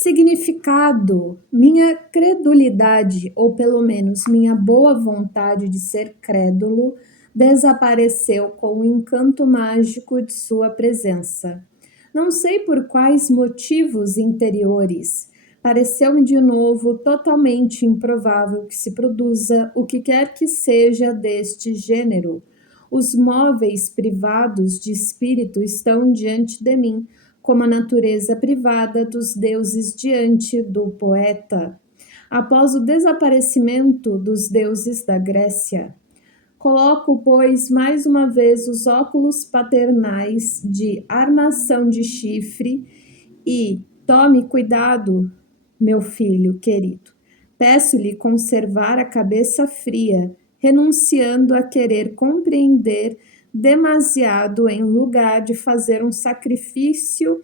Significado: minha credulidade, ou pelo menos minha boa vontade de ser crédulo, desapareceu com o encanto mágico de sua presença. Não sei por quais motivos interiores. Pareceu-me de novo totalmente improvável que se produza o que quer que seja deste gênero. Os móveis privados de espírito estão diante de mim, como a natureza privada dos deuses diante do poeta. Após o desaparecimento dos deuses da Grécia, coloco, pois, mais uma vez os óculos paternais de armação de chifre e tome cuidado, meu filho querido. Peço-lhe conservar a cabeça fria, renunciando a querer compreender demasiado em lugar de fazer um sacrifício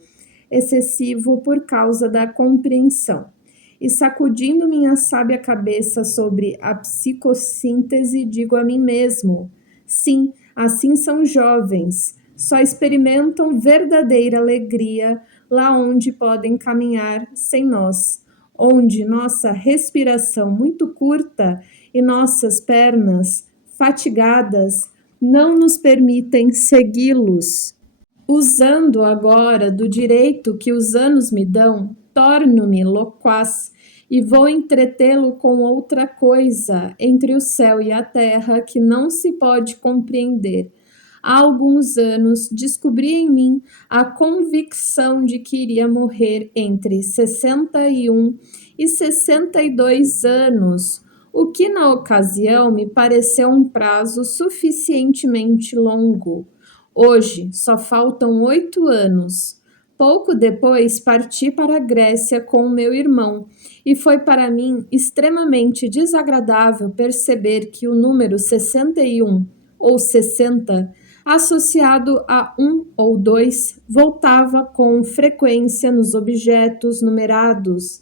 excessivo por causa da compreensão. E sacudindo minha sábia cabeça sobre a psicossíntese, digo a mim mesmo: sim, assim são jovens, só experimentam verdadeira alegria lá onde podem caminhar sem nós, onde nossa respiração muito curta e nossas pernas fatigadas não nos permitem segui-los. Usando agora do direito que os anos me dão, torno-me loquaz e vou entretê-lo com outra coisa entre o céu e a terra que não se pode compreender. Há alguns anos descobri em mim a convicção de que iria morrer entre 61 e 62 anos, o que na ocasião me pareceu um prazo suficientemente longo. Hoje só faltam 8 anos. Pouco depois parti para a Grécia com o meu irmão e foi para mim extremamente desagradável perceber que o número 61 ou 60, associado a 1 ou 2, voltava com frequência nos objetos numerados,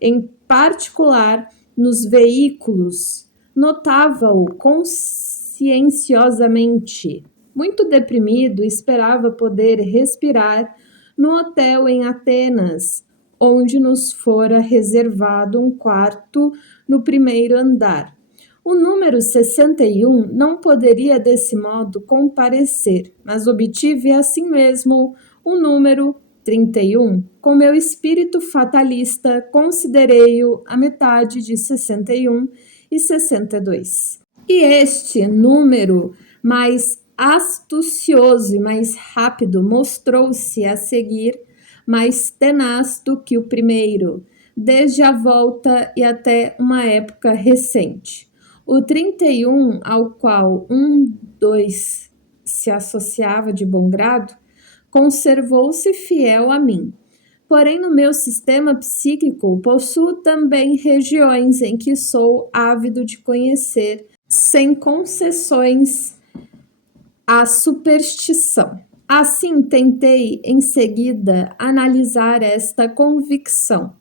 em particular nos veículos. Notava-o conscienciosamente. Muito deprimido, esperava poder respirar no hotel em Atenas, onde nos fora reservado um quarto no primeiro andar. O número 61 não poderia desse modo comparecer, mas obtive assim mesmo o número 31. Com meu espírito fatalista, considerei-o a metade de 61 e 62. E este número mais astucioso e mais rápido mostrou-se a seguir mais tenaz do que o primeiro, desde a volta e até uma época recente. O 31, ao qual 2 se associava de bom grado, conservou-se fiel a mim. Porém, no meu sistema psíquico, possuo também regiões em que sou ávido de conhecer, sem concessões à superstição. Assim, tentei em seguida analisar esta convicção.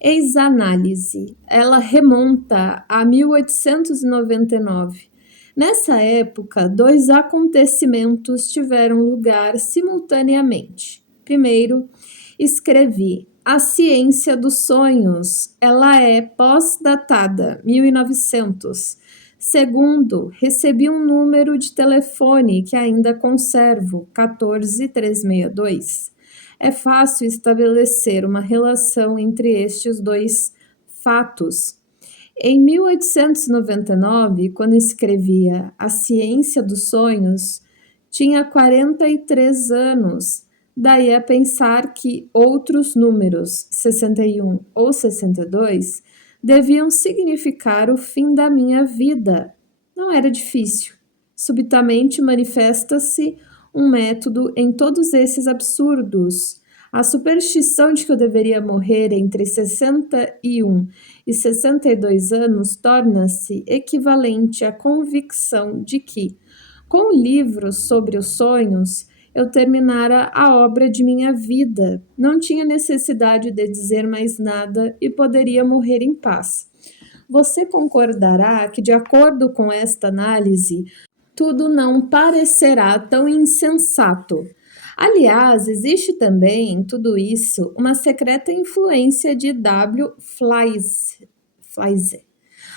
Eis a análise. Ela remonta a 1899. Nessa época, 2 acontecimentos tiveram lugar simultaneamente. Primeiro, escrevi A Ciência dos Sonhos. Ela é pós-datada, 1900. Segundo, recebi um número de telefone que ainda conservo, 14362. É fácil estabelecer uma relação entre estes 2 fatos. Em 1899, quando escrevia A Ciência dos Sonhos, tinha 43 anos. Daí a pensar que outros números, 61 ou 62, deviam significar o fim da minha vida. Não era difícil. Subitamente manifesta-se um método em todos esses absurdos. A superstição de que eu deveria morrer entre 61 e 62 anos torna-se equivalente à convicção de que, com o livro sobre os sonhos, eu terminara a obra de minha vida. Não tinha necessidade de dizer mais nada e poderia morrer em paz. Você concordará que, de acordo com esta análise, tudo não parecerá tão insensato. Aliás, existe também em tudo isso uma secreta influência de W. Flies.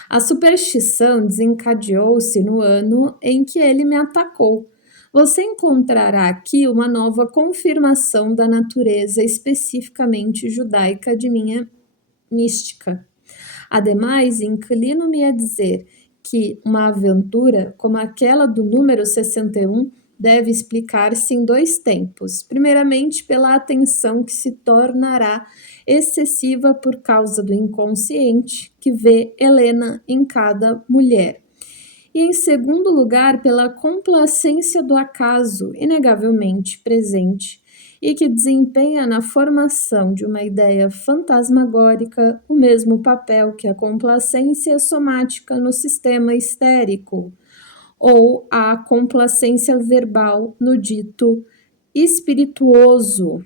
A superstição desencadeou-se no ano em que ele me atacou. Você encontrará aqui uma nova confirmação da natureza especificamente judaica de minha mística. Ademais, inclino-me a dizer que uma aventura como aquela do número 61 deve explicar-se em dois tempos. Primeiramente, pela atenção que se tornará excessiva por causa do inconsciente que vê Helena em cada mulher. E em segundo lugar, pela complacência do acaso, inegavelmente presente, e que desempenha na formação de uma ideia fantasmagórica o mesmo papel que a complacência somática no sistema histérico, ou a complacência verbal no dito espirituoso.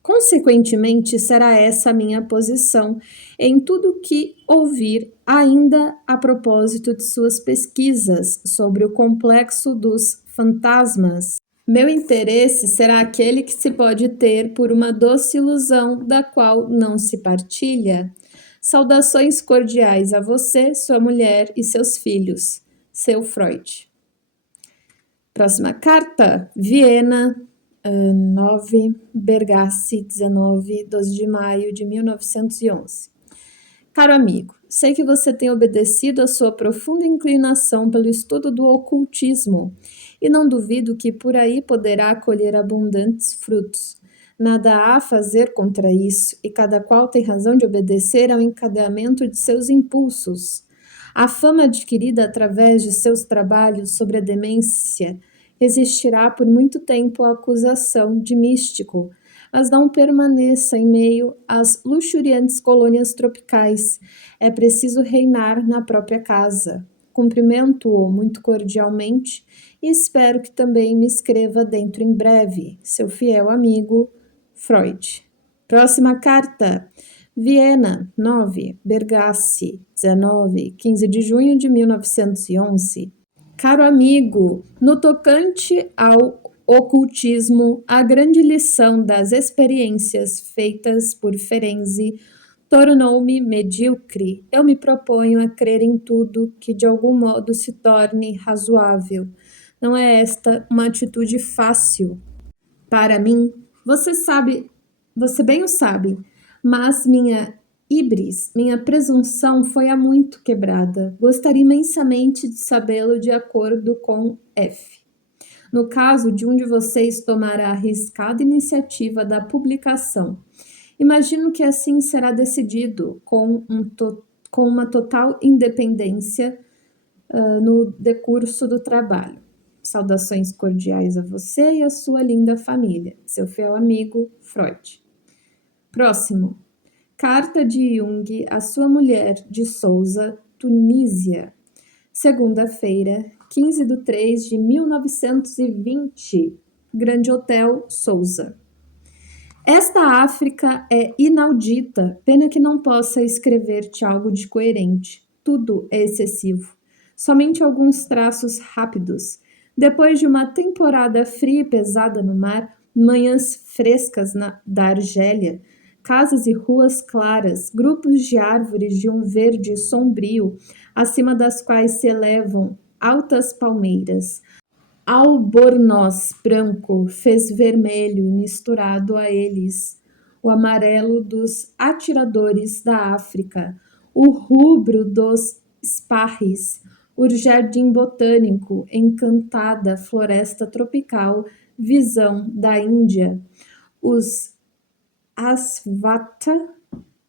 Consequentemente, será essa a minha posição em tudo que ouvir ainda a propósito de suas pesquisas sobre o complexo dos fantasmas. Meu interesse será aquele que se pode ter por uma doce ilusão da qual não se partilha. Saudações cordiais a você, sua mulher e seus filhos. Seu Freud. Próxima carta, Viena, 9, Bergassi, 19, 12 de maio de 1911. Caro amigo, sei que você tem obedecido à sua profunda inclinação pelo estudo do ocultismo e não duvido que por aí poderá colher abundantes frutos. Nada há a fazer contra isso e cada qual tem razão de obedecer ao encadeamento de seus impulsos. A fama adquirida através de seus trabalhos sobre a demência resistirá por muito tempo à acusação de místico, mas não permaneça em meio às luxuriantes colônias tropicais. É preciso reinar na própria casa. Cumprimento-o muito cordialmente e espero que também me escreva dentro em breve. Seu fiel amigo, Freud. Próxima carta. Viena, 9, Bergassi, 19, 15 de junho de 1911. Caro amigo, no tocante ao ocultismo, a grande lição das experiências feitas por Ferenczi tornou-me medíocre. Eu me proponho a crer em tudo que de algum modo se torne razoável. Não é esta uma atitude fácil para mim? Você bem o sabe, mas minha híbris, minha presunção foi há muito quebrada. Gostaria imensamente de sabê-lo de acordo com F. No caso de um de vocês tomar a arriscada iniciativa da publicação, imagino que assim será decidido com uma total independência no decurso do trabalho. Saudações cordiais a você e a sua linda família. Seu fiel amigo, Freud. Próximo. Carta de Jung à sua mulher de Souza, Tunísia. Segunda-feira, 15 de 3 de 1920. Grande Hotel, Souza. Esta África é inaudita, pena que não possa escrever-te algo de coerente. Tudo é excessivo. Somente alguns traços rápidos. Depois de uma temporada fria e pesada no mar, manhãs frescas da Argélia, casas e ruas claras, grupos de árvores de um verde sombrio, acima das quais se elevam altas palmeiras. Albornoz branco fez vermelho e misturado a eles o amarelo dos atiradores da África, o rubro dos sparris, o jardim botânico, encantada floresta tropical, visão da Índia, os asvata,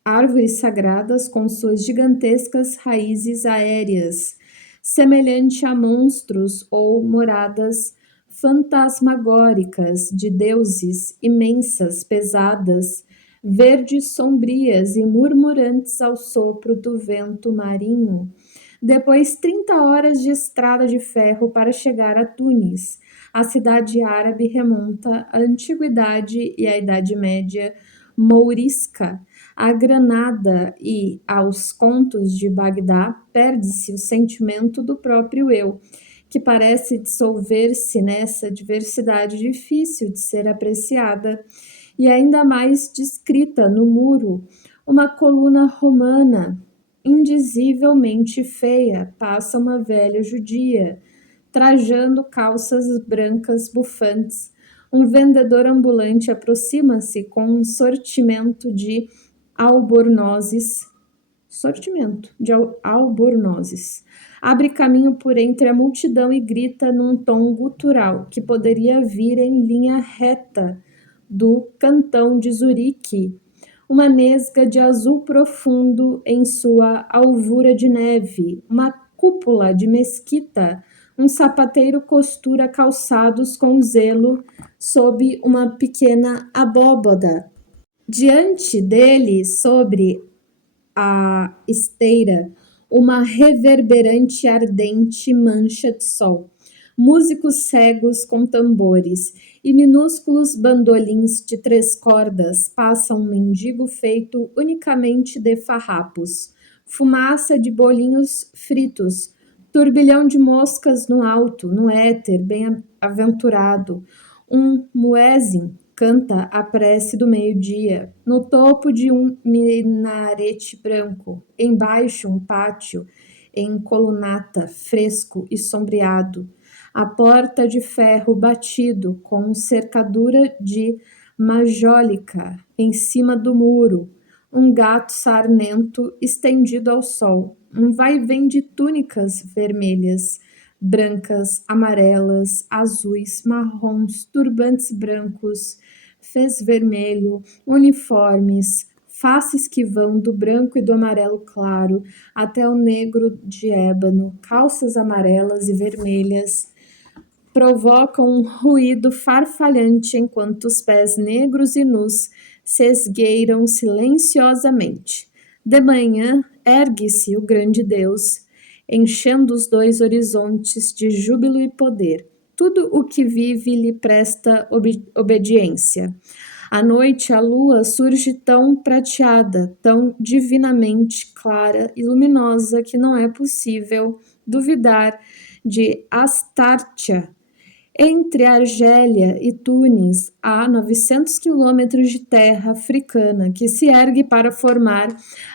árvores sagradas com suas gigantescas raízes aéreas, semelhante a monstros ou moradas fantasmagóricas de deuses imensas, pesadas, verdes sombrias e murmurantes ao sopro do vento marinho. Depois 30 horas de estrada de ferro para chegar a Tunis. A cidade árabe remonta à antiguidade e à Idade Média mourisca. A Granada e aos contos de Bagdá perde-se o sentimento do próprio eu, que parece dissolver-se nessa diversidade difícil de ser apreciada e ainda mais descrita no muro, uma coluna romana indizivelmente feia passa uma velha judia, trajando calças brancas bufantes. Um vendedor ambulante aproxima-se com um sortimento de albornozes. Abre caminho por entre a multidão e grita num tom gutural que poderia vir em linha reta do cantão de Zurique, uma nesga de azul profundo em sua alvura de neve, uma cúpula de mesquita, um sapateiro costura calçados com zelo sob uma pequena abóbada. Diante dele, sobre a esteira, uma reverberante e ardente mancha de sol. Músicos cegos com tambores e minúsculos bandolins de 3 cordas passam um mendigo feito unicamente de farrapos. Fumaça de bolinhos fritos, turbilhão de moscas no alto, no éter bem-aventurado. Um muezzin canta a prece do meio-dia, no topo de um minarete branco, embaixo um pátio em colunata, fresco e sombreado, a porta de ferro batido com cercadura de majólica em cima do muro, um gato sarnento estendido ao sol, um vai-vem de túnicas vermelhas, brancas, amarelas, azuis, marrons, turbantes brancos, fez vermelho, uniformes, faces que vão do branco e do amarelo claro até o negro de ébano, calças amarelas e vermelhas, provocam um ruído farfalhante enquanto os pés negros e nus se esgueiram silenciosamente. De manhã ergue-se o grande Deus, enchendo os 2 horizontes de júbilo e poder. Tudo o que vive lhe presta obediência. À noite, a lua surge tão prateada, tão divinamente clara e luminosa que não é possível duvidar de Astártia. Entre Argélia e Tunis, há 900 quilômetros de terra africana que se ergue para formar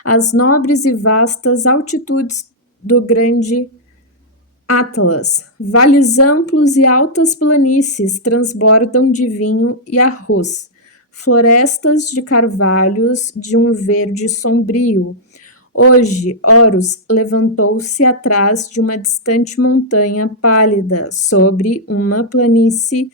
as nobres e vastas altitudes do grande Atlas. Vales amplos e altas planícies transbordam de vinho e arroz. Florestas de carvalhos de um verde sombrio. Hoje, Horus levantou-se atrás de uma distante montanha pálida, sobre uma planície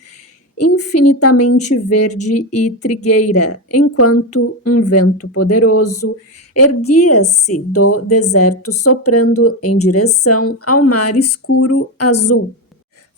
infinitamente verde e trigueira, enquanto um vento poderoso erguia-se do deserto soprando em direção ao mar escuro azul.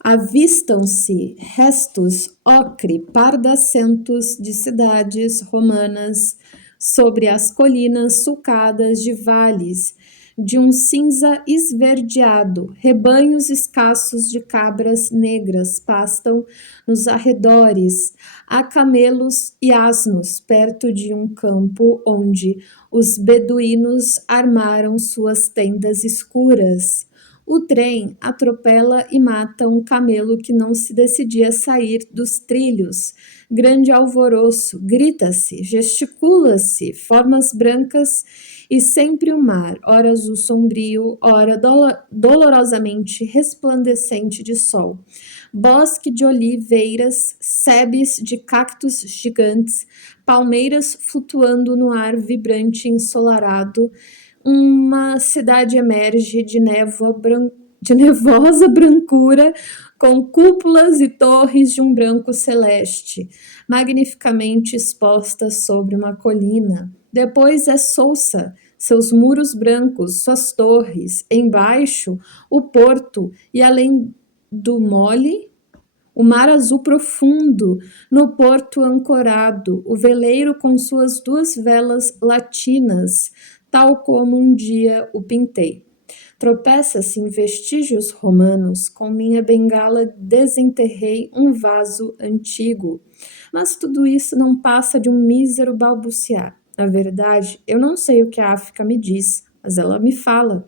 Avistam-se restos ocre pardacentos de cidades romanas sobre as colinas sulcadas de vales de um cinza esverdeado. Rebanhos escassos de cabras negras pastam nos arredores. Há camelos e asnos perto de um campo onde os beduínos armaram suas tendas escuras. O trem atropela e mata um camelo que não se decidia sair dos trilhos. Grande alvoroço, grita-se, gesticula-se, formas brancas e sempre o mar, ora azul sombrio, ora dolorosamente resplandecente de sol. Bosque de oliveiras, sebes de cactos gigantes, palmeiras flutuando no ar vibrante e ensolarado. Uma cidade emerge de nevosa brancura, com cúpulas e torres de um branco celeste, magnificamente expostas sobre uma colina. Depois é Sousa, seus muros brancos, suas torres, embaixo o porto e além do mole, o mar azul profundo, no porto ancorado, o veleiro com suas 2 velas latinas, tal como um dia o pintei. Tropeça-se em vestígios romanos, com minha bengala desenterrei um vaso antigo. Mas tudo isso não passa de um mísero balbuciar. Na verdade, eu não sei o que a África me diz, mas ela me fala.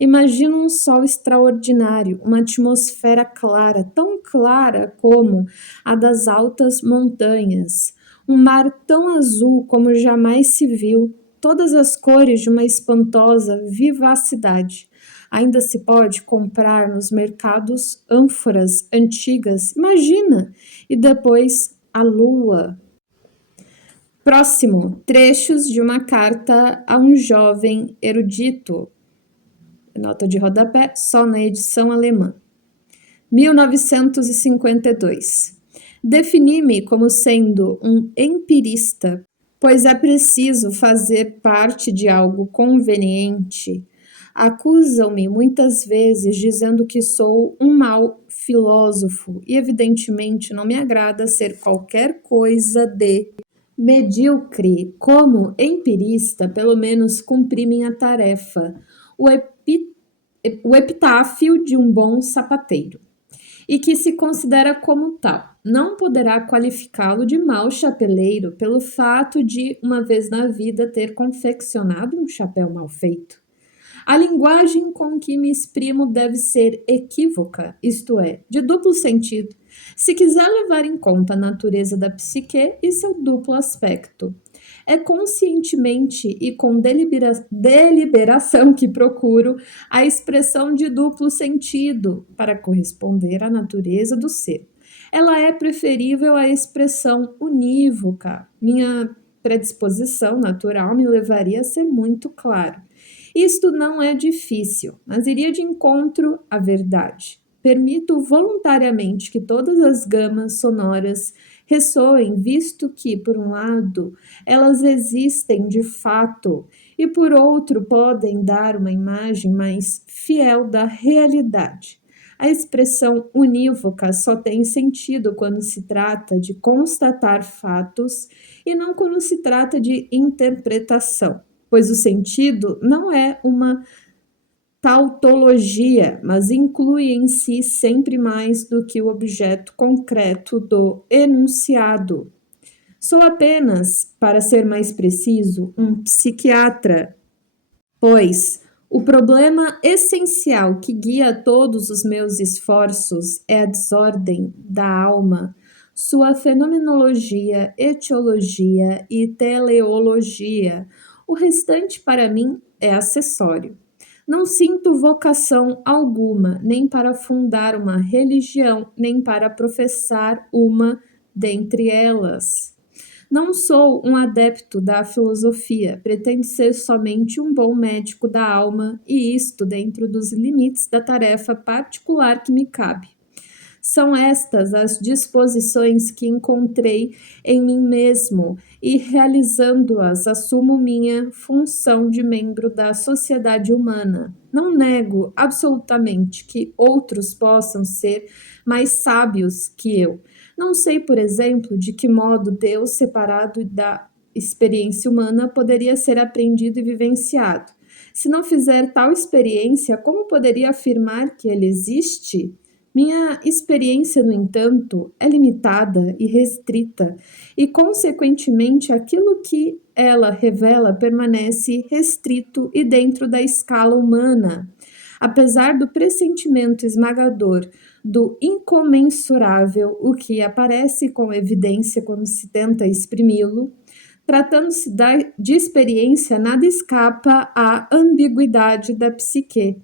Imagino um sol extraordinário, uma atmosfera clara, tão clara como a das altas montanhas, um mar tão azul como jamais se viu, todas as cores de uma espantosa vivacidade. Ainda se pode comprar nos mercados ânforas antigas, imagina! E depois a lua. Próximo, trechos de uma carta a um jovem erudito. Nota de rodapé, só na edição alemã. 1952. Defini-me como sendo um empirista, pois é preciso fazer parte de algo conveniente. Acusam-me muitas vezes dizendo que sou um mau filósofo e evidentemente não me agrada ser qualquer coisa de medíocre. Como empirista, pelo menos cumpri minha tarefa. O epitáfio de um bom sapateiro, e que se considera como tal. Não poderá qualificá-lo de mau chapeleiro pelo fato de, uma vez na vida, ter confeccionado um chapéu mal feito. A linguagem com que me exprimo deve ser equívoca, isto é, de duplo sentido, se quiser levar em conta a natureza da psique e seu duplo aspecto. É conscientemente e com deliberação que procuro a expressão de duplo sentido para corresponder à natureza do ser. Ela é preferível à expressão unívoca. Minha predisposição natural me levaria a ser muito claro. Isto não é difícil, mas iria de encontro à verdade. Permito voluntariamente que todas as gamas sonoras ressoem, visto que, por um lado, elas existem de fato e, por outro, podem dar uma imagem mais fiel da realidade. A expressão unívoca só tem sentido quando se trata de constatar fatos e não quando se trata de interpretação, pois o sentido não é uma tautologia, mas inclui em si sempre mais do que o objeto concreto do enunciado. Sou apenas, para ser mais preciso, um psiquiatra, pois o problema essencial que guia todos os meus esforços é a desordem da alma, sua fenomenologia, etiologia e teleologia. O restante, para mim, é acessório. Não sinto vocação alguma, nem para fundar uma religião, nem para professar uma dentre elas. Não sou um adepto da filosofia, pretendo ser somente um bom médico da alma, e isto dentro dos limites da tarefa particular que me cabe. São estas as disposições que encontrei em mim mesmo e, realizando-as, assumo minha função de membro da sociedade humana. Não nego absolutamente que outros possam ser mais sábios que eu. Não sei, por exemplo, de que modo Deus, separado da experiência humana, poderia ser aprendido e vivenciado. Se não fizer tal experiência, como poderia afirmar que ele existe? Minha experiência, no entanto, é limitada e restrita, e, consequentemente, aquilo que ela revela permanece restrito e dentro da escala humana. Apesar do pressentimento esmagador do incomensurável, o que aparece com evidência quando se tenta exprimi-lo, tratando-se de experiência, nada escapa à ambiguidade da psique.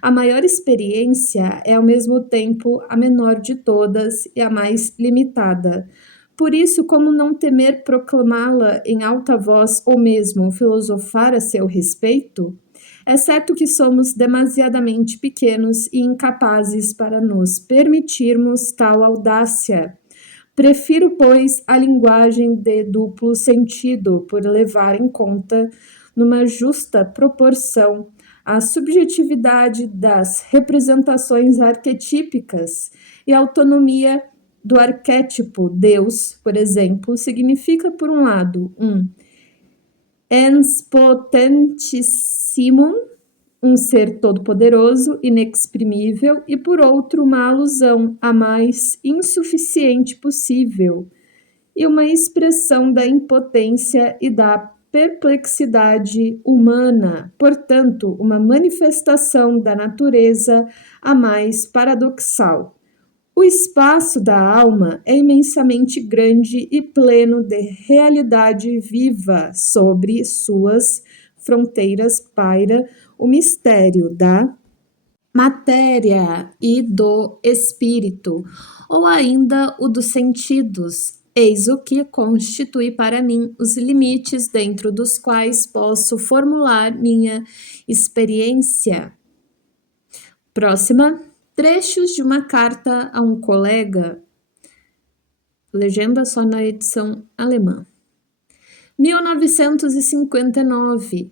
A maior experiência é, ao mesmo tempo, a menor de todas e a mais limitada. Por isso, como não temer proclamá-la em alta voz ou mesmo filosofar a seu respeito? É certo que somos demasiadamente pequenos e incapazes para nos permitirmos tal audácia. Prefiro, pois, a linguagem de duplo sentido, por levar em conta, numa justa proporção, a subjetividade das representações arquetípicas e a autonomia do arquétipo. Deus, por exemplo, significa, por um lado, um ens potentissimum, um ser todo-poderoso, inexprimível, e por outro, uma alusão a mais insuficiente possível, e uma expressão da impotência e da perplexidade humana, portanto, uma manifestação da natureza a mais paradoxal. O espaço da alma é imensamente grande e pleno de realidade viva. Sobre suas fronteiras paira o mistério da matéria e do espírito, ou ainda o dos sentidos. Eis o que constitui para mim os limites dentro dos quais posso formular minha experiência. Próxima. Trechos de uma carta a um colega. Legenda só na edição alemã. 1959.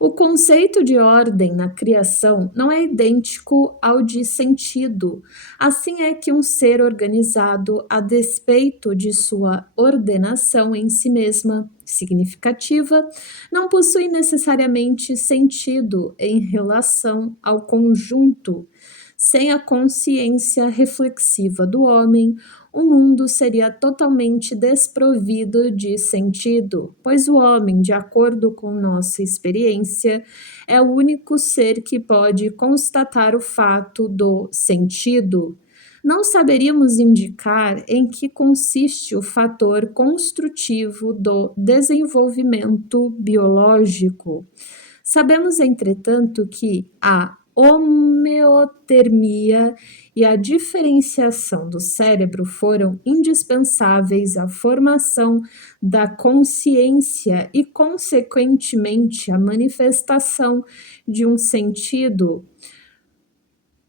O conceito de ordem na criação não é idêntico ao de sentido. Assim é que um ser organizado, a despeito de sua ordenação em si mesma significativa, não possui necessariamente sentido em relação ao conjunto. Sem a consciência reflexiva do homem, o mundo seria totalmente desprovido de sentido, pois o homem, de acordo com nossa experiência, é o único ser que pode constatar o fato do sentido. Não saberíamos indicar em que consiste o fator construtivo do desenvolvimento biológico. Sabemos, entretanto, que a homeotermia e a diferenciação do cérebro foram indispensáveis à formação da consciência e, consequentemente, à manifestação de um sentido.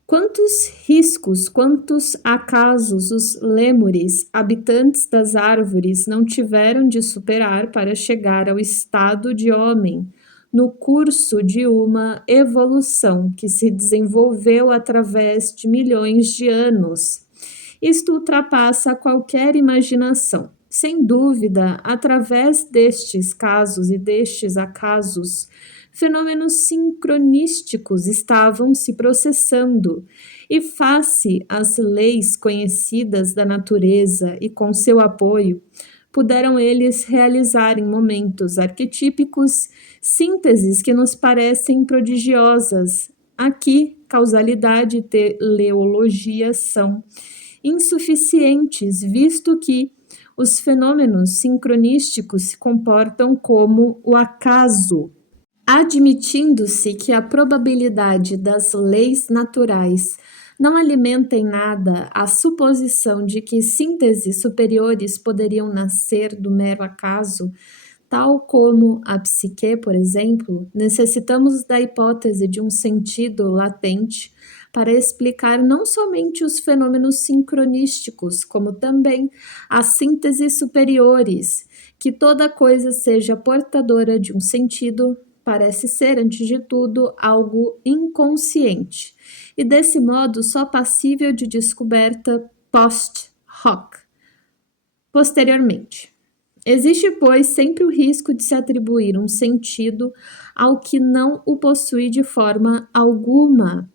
Quantos riscos, quantos acasos os lêmures, habitantes das árvores, não tiveram de superar para chegar ao estado de homem, no curso de uma evolução que se desenvolveu através de milhões de anos. Isto ultrapassa qualquer imaginação. Sem dúvida, através destes casos e destes acasos, fenômenos sincronísticos estavam se processando, e face às leis conhecidas da natureza e com seu apoio, puderam eles realizar em momentos arquetípicos sínteses que nos parecem prodigiosas. Aqui, causalidade e teleologia são insuficientes, visto que os fenômenos sincronísticos se comportam como o acaso. Admitindo-se que a probabilidade das leis naturais não alimenta em nada a suposição de que sínteses superiores poderiam nascer do mero acaso, tal como a psique, por exemplo, necessitamos da hipótese de um sentido latente para explicar não somente os fenômenos sincronísticos, como também as sínteses superiores. Que toda coisa seja portadora de um sentido parece ser, antes de tudo, algo inconsciente, e desse modo só passível de descoberta post hoc, posteriormente. Existe, pois, sempre o risco de se atribuir um sentido ao que não o possui de forma alguma.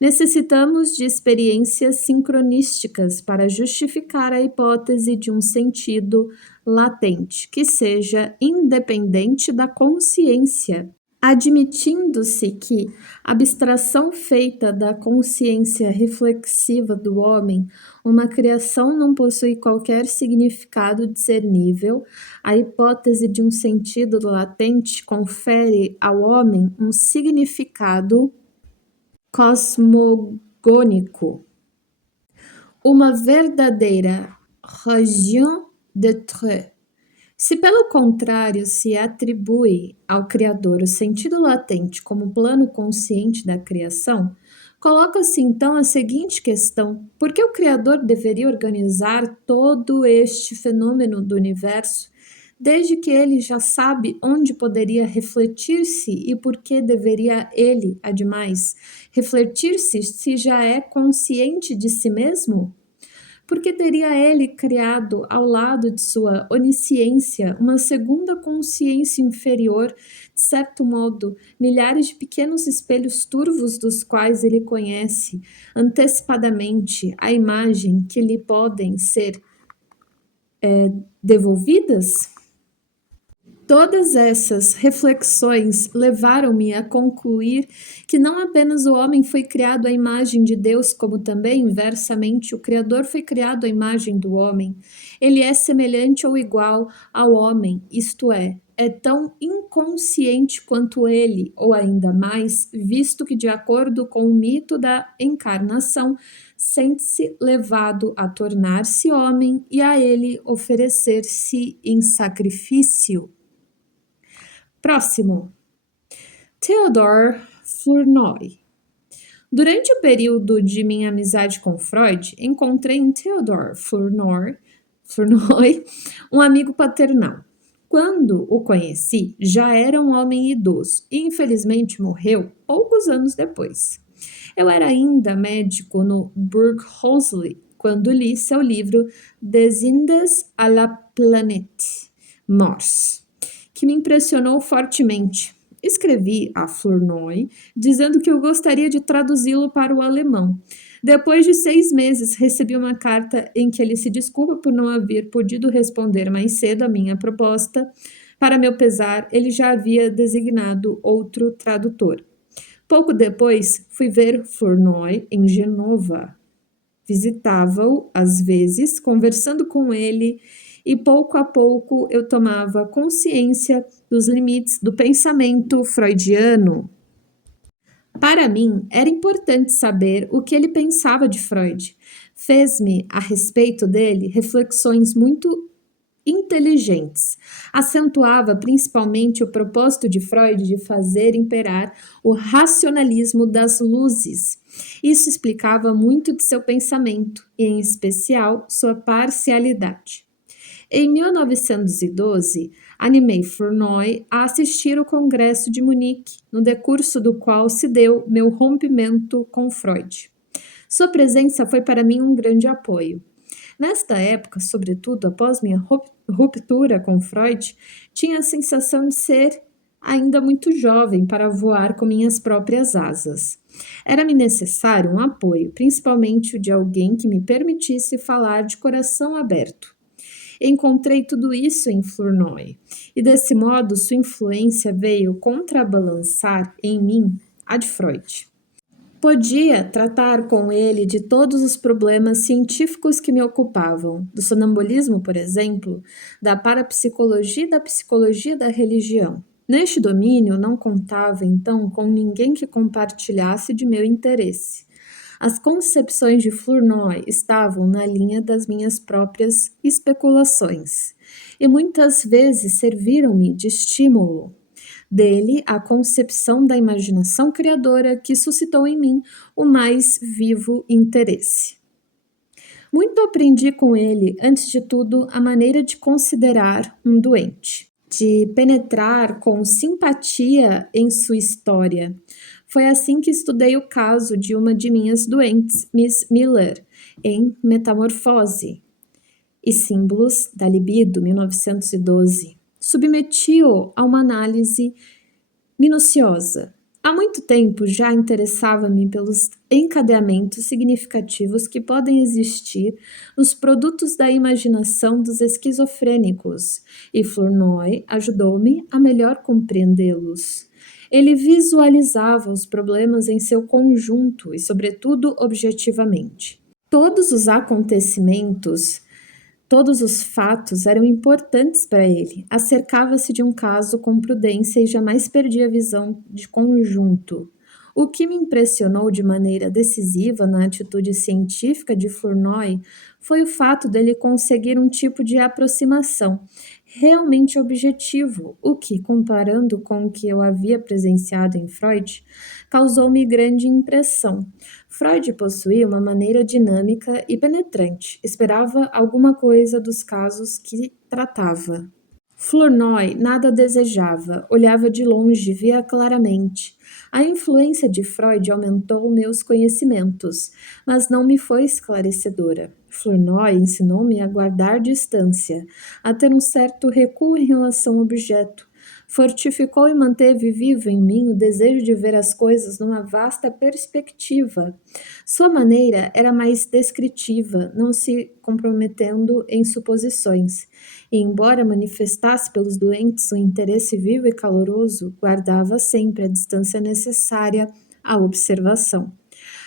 Necessitamos de experiências sincronísticas para justificar a hipótese de um sentido latente, que seja independente da consciência. Admitindo-se que a abstração feita da consciência reflexiva do homem, uma criação não possui qualquer significado discernível, a hipótese de um sentido latente confere ao homem um significado cosmogônico, uma verdadeira raison d'être. Se, pelo contrário, se atribui ao Criador o sentido latente como plano consciente da criação, coloca-se então a seguinte questão: por que o Criador deveria organizar todo este fenômeno do universo, desde que ele já sabe onde poderia refletir-se e por que deveria ele, ademais, refletir-se se já é consciente de si mesmo? Porque teria ele criado, ao lado de sua onisciência, uma segunda consciência inferior, de certo modo, milhares de pequenos espelhos turvos dos quais ele conhece antecipadamente a imagem que lhe podem ser devolvidas? Todas essas reflexões levaram-me a concluir que não apenas o homem foi criado à imagem de Deus, como também, inversamente, o Criador foi criado à imagem do homem. Ele é semelhante ou igual ao homem, isto é tão inconsciente quanto ele, ou ainda mais, visto que, de acordo com o mito da encarnação, sente-se levado a tornar-se homem e a ele oferecer-se em sacrifício. Próximo, Theodor Flournoy. Durante o período de minha amizade com Freud, encontrei em Theodor Flournoy um amigo paternal. Quando o conheci, já era um homem idoso e infelizmente morreu poucos anos depois. Eu era ainda médico no Burghausen quando li seu livro Des Indes à la Planète Mars, que me impressionou fortemente. Escrevi a Flournoy dizendo que eu gostaria de traduzi-lo para o alemão. Depois de 6 meses, recebi uma carta em que ele se desculpa por não haver podido responder mais cedo à minha proposta. Para meu pesar, ele já havia designado outro tradutor. Pouco depois, fui ver Flournoy em Genova. Visitava-o às vezes, conversando com ele, e pouco a pouco eu tomava consciência dos limites do pensamento freudiano. Para mim, era importante saber o que ele pensava de Freud. Fez-me, a respeito dele, reflexões muito inteligentes. Acentuava principalmente o propósito de Freud de fazer imperar o racionalismo das luzes. Isso explicava muito de seu pensamento, e em especial sua parcialidade. Em 1912, animei Flournoy a assistir o Congresso de Munique, no decurso do qual se deu meu rompimento com Freud. Sua presença foi para mim um grande apoio. Nesta época, sobretudo após minha ruptura com Freud, tinha a sensação de ser ainda muito jovem para voar com minhas próprias asas. Era-me necessário um apoio, principalmente o de alguém que me permitisse falar de coração aberto. Encontrei tudo isso em Flournoy, e desse modo sua influência veio contrabalançar em mim a de Freud. Podia tratar com ele de todos os problemas científicos que me ocupavam, do sonambulismo, por exemplo, da parapsicologia e da psicologia da religião. Neste domínio, não contava, então, com ninguém que compartilhasse de meu interesse. As concepções de Flournoy estavam na linha das minhas próprias especulações, e muitas vezes serviram-me de estímulo. Dele, a concepção da imaginação criadora que suscitou em mim o mais vivo interesse. Muito aprendi com ele, antes de tudo, a maneira de considerar um doente, de penetrar com simpatia em sua história. Foi assim que estudei o caso de uma de minhas doentes, Miss Miller, em Metamorfose e Símbolos da Libido, 1912. Submeti-o a uma análise minuciosa. Há muito tempo já interessava-me pelos encadeamentos significativos que podem existir nos produtos da imaginação dos esquizofrênicos, e Flournoy ajudou-me a melhor compreendê-los. Ele visualizava os problemas em seu conjunto e, sobretudo, objetivamente. Todos os acontecimentos, todos os fatos eram importantes para ele. Acercava-se de um caso com prudência e jamais perdia a visão de conjunto. O que me impressionou de maneira decisiva na atitude científica de Flournoy foi o fato dele conseguir um tipo de aproximação realmente objetivo, o que, comparando com o que eu havia presenciado em Freud, causou-me grande impressão. Freud possuía uma maneira dinâmica e penetrante, esperava alguma coisa dos casos que tratava. Flournoy nada desejava, olhava de longe, via claramente. A influência de Freud aumentou meus conhecimentos, mas não me foi esclarecedora. Flournoy ensinou-me a guardar distância, a ter um certo recuo em relação ao objeto. Fortificou e manteve vivo em mim o desejo de ver as coisas numa vasta perspectiva. Sua maneira era mais descritiva, não se comprometendo em suposições. E, embora manifestasse pelos doentes um interesse vivo e caloroso, guardava sempre a distância necessária à observação.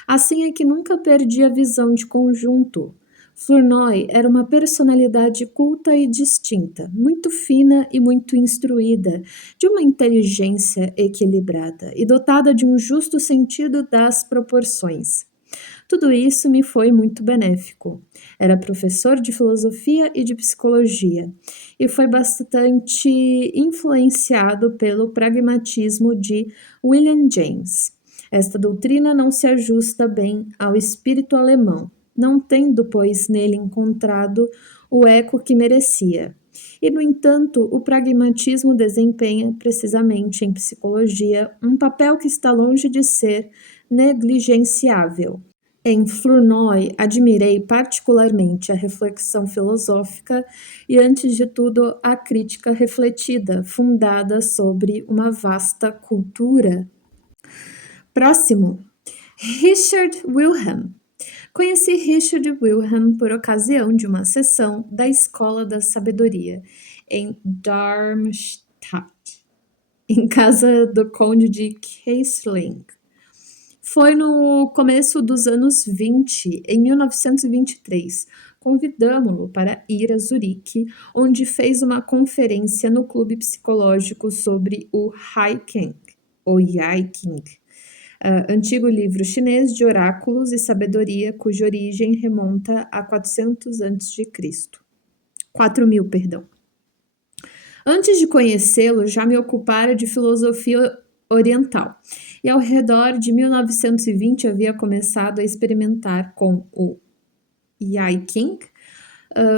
Assim é que nunca perdi a visão de conjunto. Flournoy era uma personalidade culta e distinta, muito fina e muito instruída, de uma inteligência equilibrada e dotada de um justo sentido das proporções. Tudo isso me foi muito benéfico. Era professor de filosofia e de psicologia, e foi bastante influenciado pelo pragmatismo de William James. Esta doutrina não se ajusta bem ao espírito alemão, não tendo, pois, nele encontrado o eco que merecia. E, no entanto, o pragmatismo desempenha, precisamente em psicologia, um papel que está longe de ser negligenciável. Em Flournoy, admirei particularmente a reflexão filosófica e, antes de tudo, a crítica refletida, fundada sobre uma vasta cultura. Próximo, Richard Wilhelm. Conheci Richard Wilhelm por ocasião de uma sessão da Escola da Sabedoria, em Darmstadt, em casa do Conde de Keyserling. Foi no começo dos anos 20, em 1923. Convidamo-lo para ir a Zurique, onde fez uma conferência no clube psicológico sobre o Haiking, ou Yaiking, antigo livro chinês de oráculos e sabedoria cuja origem remonta a 400 a.C. 4.000, perdão. Antes de conhecê-lo, já me ocupara de filosofia oriental, e ao redor de 1920 havia começado a experimentar com o Yaiking.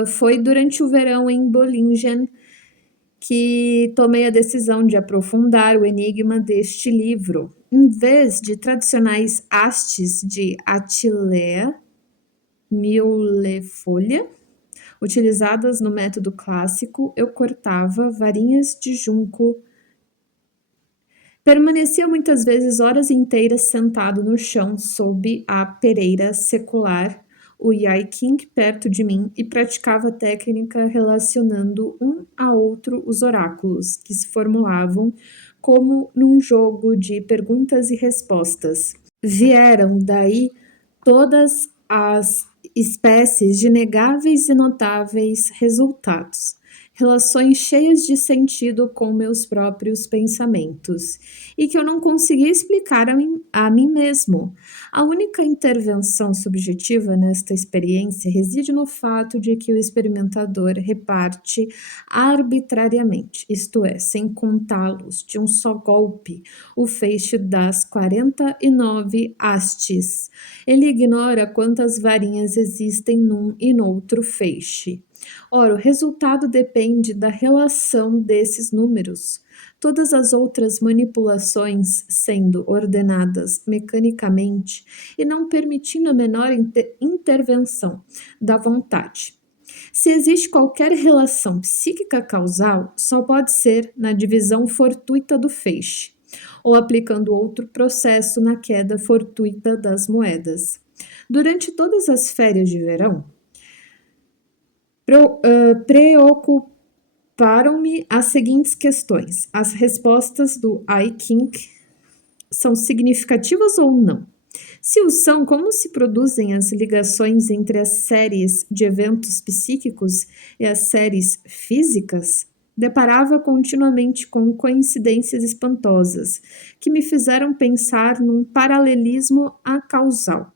Foi durante o verão em Bollingen que tomei a decisão de aprofundar o enigma deste livro. Em vez de tradicionais hastes de Atilea millifolia, utilizadas no método clássico, eu cortava varinhas de junco. Permanecia muitas vezes horas inteiras sentado no chão sob a pereira secular, o Yaiking perto de mim, e praticava a técnica relacionando um a outro os oráculos, que se formulavam como num jogo de perguntas e respostas. Vieram daí todas as espécies de negáveis e notáveis resultados, relações cheias de sentido com meus próprios pensamentos, e que eu não conseguia explicar a mim mesmo. A única intervenção subjetiva nesta experiência reside no fato de que o experimentador reparte arbitrariamente, isto é, sem contá-los de um só golpe, o feixe das 49 hastes. Ele ignora quantas varinhas existem num e noutro feixe. Ora, o resultado depende da relação desses números. Todas as outras manipulações sendo ordenadas mecanicamente e não permitindo a menor intervenção da vontade. Se existe qualquer relação psíquica causal, só pode ser na divisão fortuita do feixe, ou aplicando outro processo na queda fortuita das moedas. Durante todas as férias de verão, preocuparam-me as seguintes questões. As respostas do Yaiking são significativas ou não? Se o são, como se produzem as ligações entre as séries de eventos psíquicos e as séries físicas? Deparava continuamente com coincidências espantosas, que me fizeram pensar num paralelismo acausal,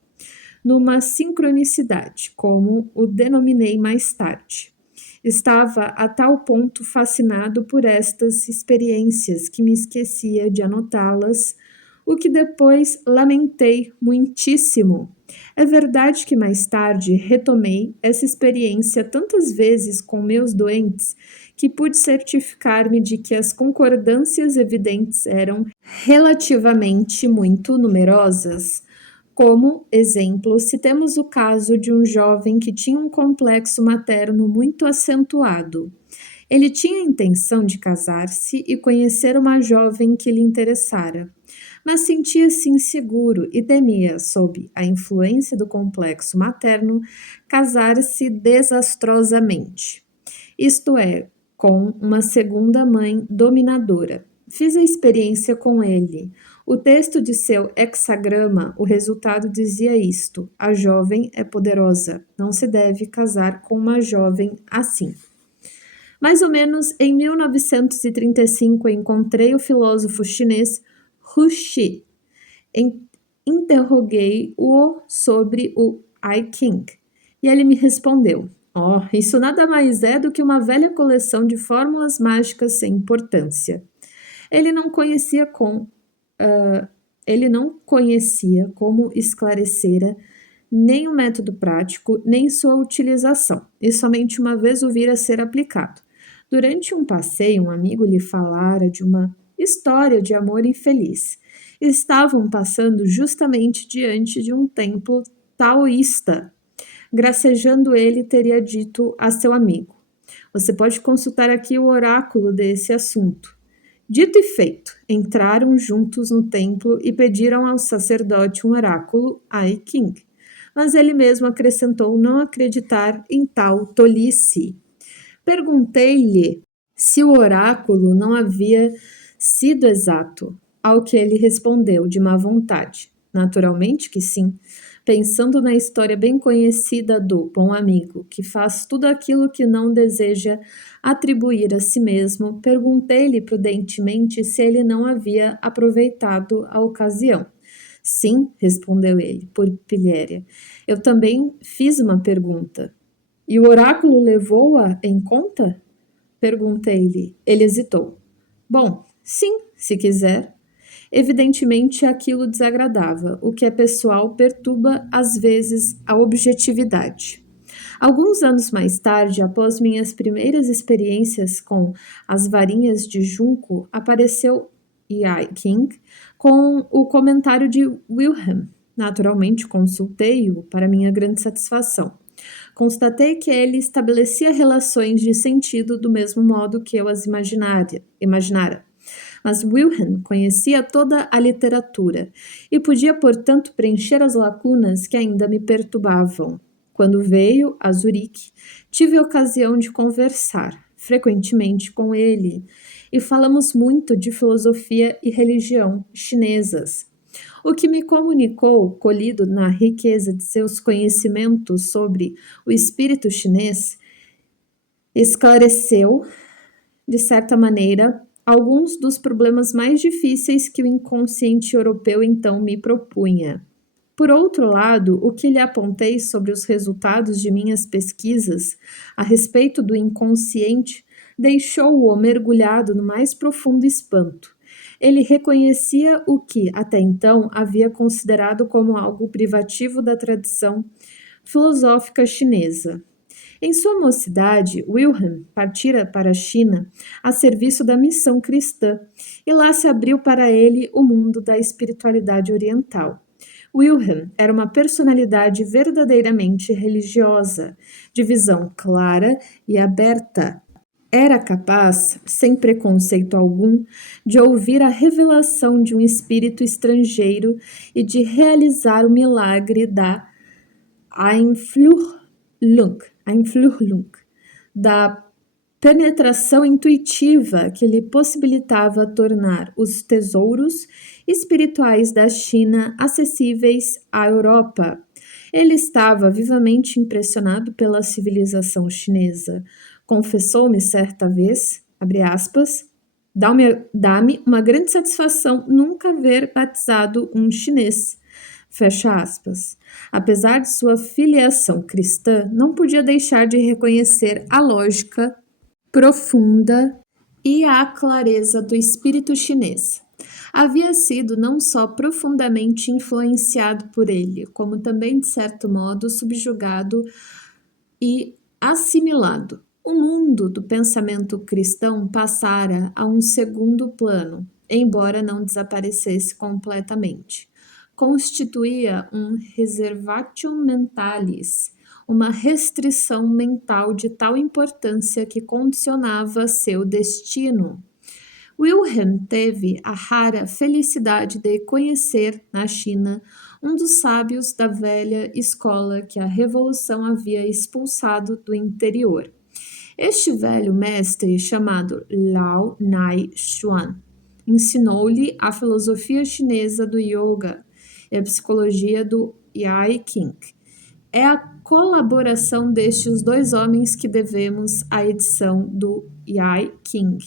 numa sincronicidade, como o denominei mais tarde. Estava a tal ponto fascinado por estas experiências que me esquecia de anotá-las, o que depois lamentei muitíssimo. É verdade que mais tarde retomei essa experiência tantas vezes com meus doentes que pude certificar-me de que as concordâncias evidentes eram relativamente muito numerosas. Como exemplo, citemos o caso de um jovem que tinha um complexo materno muito acentuado. Ele tinha a intenção de casar-se e conhecer uma jovem que lhe interessara, mas sentia-se inseguro e temia, sob a influência do complexo materno, casar-se desastrosamente, isto é, com uma segunda mãe dominadora. Fiz a experiência com ele. O texto de seu hexagrama, o resultado dizia isto: a jovem é poderosa, não se deve casar com uma jovem assim. Mais ou menos em 1935 encontrei o filósofo chinês Hu Xi. Interroguei-o sobre o I Ching e ele me respondeu: oh, isso nada mais é do que uma velha coleção de fórmulas mágicas sem importância. Ele não conhecia como esclarecera nem o método prático, nem sua utilização, e somente uma vez o vira ser aplicado. Durante um passeio, um amigo lhe falara de uma história de amor infeliz. Estavam passando justamente diante de um templo taoísta. Gracejando ele, teria dito a seu amigo: você pode consultar aqui o oráculo desse assunto. Dito e feito, entraram juntos no templo e pediram ao sacerdote um oráculo, I Ching. Mas ele mesmo acrescentou não acreditar em tal tolice. Perguntei-lhe se o oráculo não havia sido exato, ao que ele respondeu de má vontade. Naturalmente que sim, pensando na história bem conhecida do bom amigo, que faz tudo aquilo que não deseja atribuir a si mesmo, perguntei-lhe prudentemente se ele não havia aproveitado a ocasião. Sim, respondeu ele, por pilhéria. Eu também fiz uma pergunta. E o oráculo levou-a em conta? Perguntei-lhe. Ele hesitou. Bom, sim, se quiser. Evidentemente aquilo desagradava. O que é pessoal perturba às vezes a objetividade. Alguns anos mais tarde, após minhas primeiras experiências com as varinhas de junco, apareceu I Ching com o comentário de Wilhelm. Naturalmente, consultei-o para minha grande satisfação. Constatei que ele estabelecia relações de sentido do mesmo modo que eu as imaginara. Mas Wilhelm conhecia toda a literatura e podia, portanto, preencher as lacunas que ainda me perturbavam. Quando veio a Zurique, tive a ocasião de conversar frequentemente com ele e falamos muito de filosofia e religião chinesas. O que me comunicou, colhido na riqueza de seus conhecimentos sobre o espírito chinês, esclareceu, de certa maneira, alguns dos problemas mais difíceis que o inconsciente europeu então me propunha. Por outro lado, o que lhe apontei sobre os resultados de minhas pesquisas a respeito do inconsciente deixou-o mergulhado no mais profundo espanto. Ele reconhecia o que, até então, havia considerado como algo privativo da tradição filosófica chinesa. Em sua mocidade, Wilhelm partira para a China a serviço da missão cristã, e lá se abriu para ele o mundo da espiritualidade oriental. Wilhelm era uma personalidade verdadeiramente religiosa, de visão clara e aberta. Era capaz, sem preconceito algum, de ouvir a revelação de um espírito estrangeiro e de realizar o milagre da Einfühlung, da penetração intuitiva que lhe possibilitava tornar os tesouros espirituais da China acessíveis à Europa. Ele estava vivamente impressionado pela civilização chinesa. Confessou-me certa vez, abre aspas, dá-me uma grande satisfação nunca haver batizado um chinês. Fecha aspas. Apesar de sua filiação cristã, não podia deixar de reconhecer a lógica profunda e a clareza do espírito chinês. Havia sido não só profundamente influenciado por ele, como também, de certo modo, subjugado e assimilado. O mundo do pensamento cristão passara a um segundo plano, embora não desaparecesse completamente. Constituía um reservatium mentalis, uma restrição mental de tal importância que condicionava seu destino. Wilhelm teve a rara felicidade de conhecer, na China, um dos sábios da velha escola que a Revolução havia expulsado do interior. Este velho mestre, chamado Lao Nai Xuan, ensinou-lhe a filosofia chinesa do Yoga e a psicologia do Yai King. É a colaboração destes dois homens que devemos à edição do Yai King,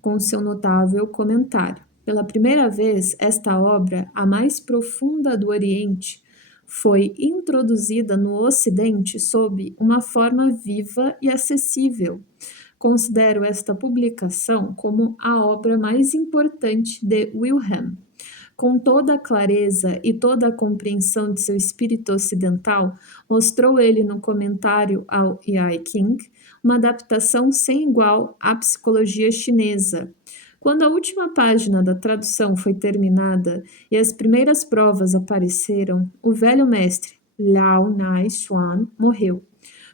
com seu notável comentário. Pela primeira vez, esta obra, a mais profunda do Oriente, foi introduzida no Ocidente sob uma forma viva e acessível. Considero esta publicação como a obra mais importante de Wilhelm. Com toda a clareza e toda a compreensão de seu espírito ocidental, mostrou ele no comentário ao Yai King uma adaptação sem igual à psicologia chinesa. Quando a última página da tradução foi terminada e as primeiras provas apareceram, o velho mestre, Lao Nai Xuan, morreu.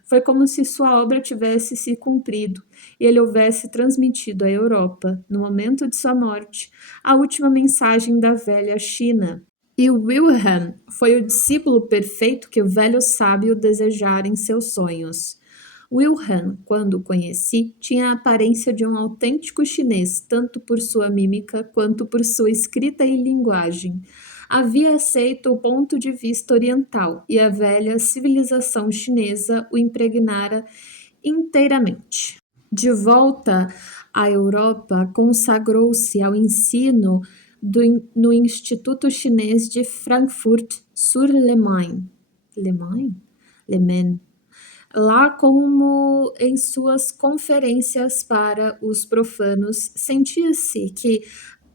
Foi como se sua obra tivesse se cumprido e ele houvesse transmitido à Europa, no momento de sua morte, a última mensagem da velha China. E Wilhelm foi o discípulo perfeito que o velho sábio desejara em seus sonhos. Wilhelm, quando o conheci, tinha a aparência de um autêntico chinês, tanto por sua mímica quanto por sua escrita e linguagem. Havia aceito o ponto de vista oriental e a velha civilização chinesa o impregnara inteiramente. De volta à Europa, consagrou-se ao ensino no Instituto Chinês de Frankfurt-sur-le-Main. Le Main? Lá, como em suas conferências para os profanos, sentia-se que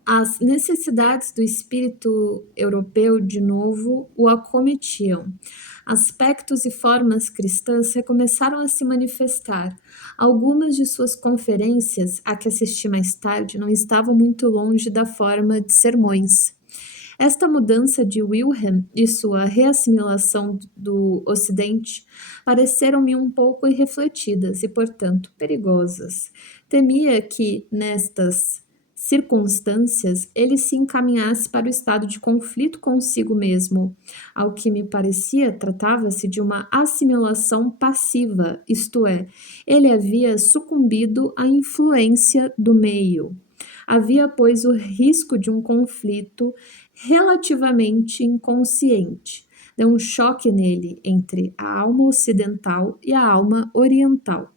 as necessidades do espírito europeu de novo o acometiam. Aspectos e formas cristãs recomeçaram a se manifestar. Algumas de suas conferências, a que assisti mais tarde, não estavam muito longe da forma de sermões. Esta mudança de Wilhelm e sua reassimilação do Ocidente pareceram-me um pouco irrefletidas e, portanto, perigosas. Temia que, nestas circunstâncias, ele se encaminhasse para o estado de conflito consigo mesmo. Ao que me parecia, tratava-se de uma assimilação passiva, isto é, ele havia sucumbido à influência do meio. Havia, pois, o risco de um conflito relativamente inconsciente. Deu um choque nele entre a alma ocidental e a alma oriental.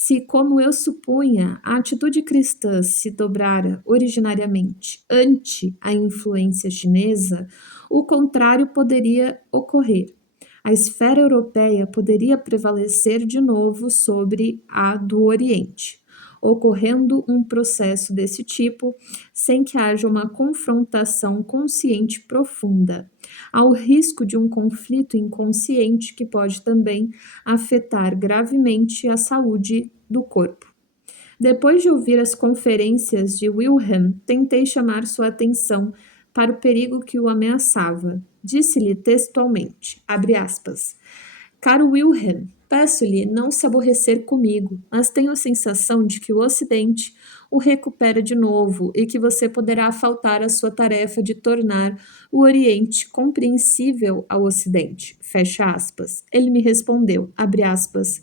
Se, como eu supunha, a atitude cristã se dobrara originariamente ante a influência chinesa, o contrário poderia ocorrer. A esfera europeia poderia prevalecer de novo sobre a do Oriente, ocorrendo um processo desse tipo sem que haja uma confrontação consciente profunda. Há o risco de um conflito inconsciente que pode também afetar gravemente a saúde do corpo. Depois de ouvir as conferências de Wilhelm, tentei chamar sua atenção para o perigo que o ameaçava. Disse-lhe textualmente, abre aspas, Caro Wilhelm, peço-lhe não se aborrecer comigo, mas tenho a sensação de que o Ocidente o recupera de novo e que você poderá faltar à sua tarefa de tornar o Oriente compreensível ao Ocidente. Fecha aspas. Ele me respondeu, abre aspas,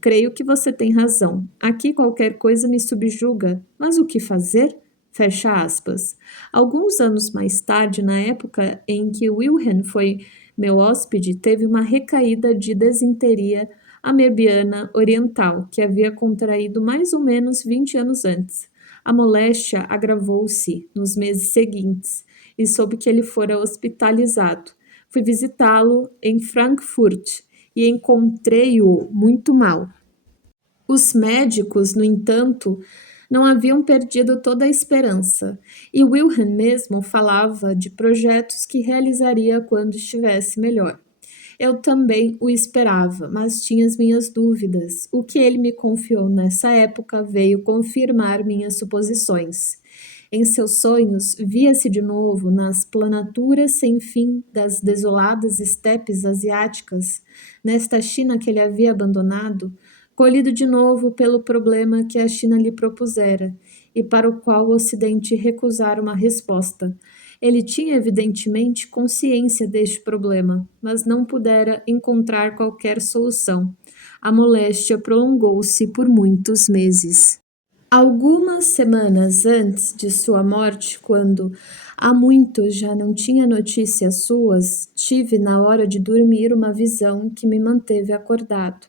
creio que você tem razão. Aqui qualquer coisa me subjuga, mas o que fazer? Fecha aspas. Alguns anos mais tarde, na época em que Wilhelm foi meu hóspede, teve uma recaída de desinteria amebiana oriental, que havia contraído mais ou menos 20 anos antes. A moléstia agravou-se nos meses seguintes e soube que ele fora hospitalizado. Fui visitá-lo em Frankfurt e encontrei-o muito mal. Os médicos, no entanto, não haviam perdido toda a esperança, e Wilhelm mesmo falava de projetos que realizaria quando estivesse melhor. Eu também o esperava, mas tinha as minhas dúvidas. O que ele me confiou nessa época veio confirmar minhas suposições. Em seus sonhos, via-se de novo nas planaturas sem fim das desoladas estepes asiáticas, nesta China que ele havia abandonado, colhido de novo pelo problema que a China lhe propusera e para o qual o Ocidente recusara uma resposta. Ele tinha evidentemente consciência deste problema, mas não pudera encontrar qualquer solução. A moléstia prolongou-se por muitos meses. Algumas semanas antes de sua morte, quando há muito já não tinha notícias suas, tive na hora de dormir uma visão que me manteve acordado.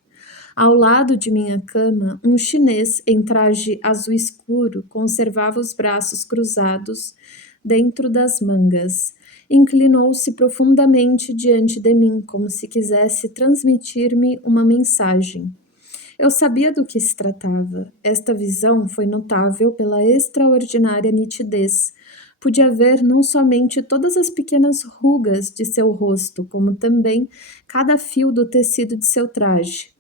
Ao lado de minha cama, um chinês em traje azul escuro conservava os braços cruzados dentro das mangas. Inclinou-se profundamente diante de mim, como se quisesse transmitir-me uma mensagem. Eu sabia do que se tratava. Esta visão foi notável pela extraordinária nitidez. Podia ver não somente todas as pequenas rugas de seu rosto, como também cada fio do tecido de seu traje.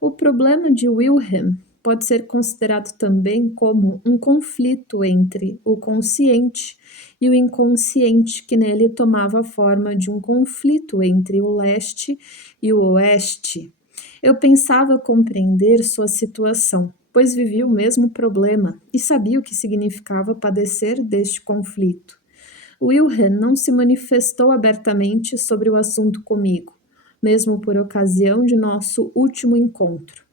O problema de Wilhelm pode ser considerado também como um conflito entre o consciente e o inconsciente, que nele tomava a forma de um conflito entre o leste e o oeste. Eu pensava compreender sua situação, pois vivia o mesmo problema e sabia o que significava padecer deste conflito. Wilhelm não se manifestou abertamente sobre o assunto comigo, mesmo por ocasião de nosso último encontro.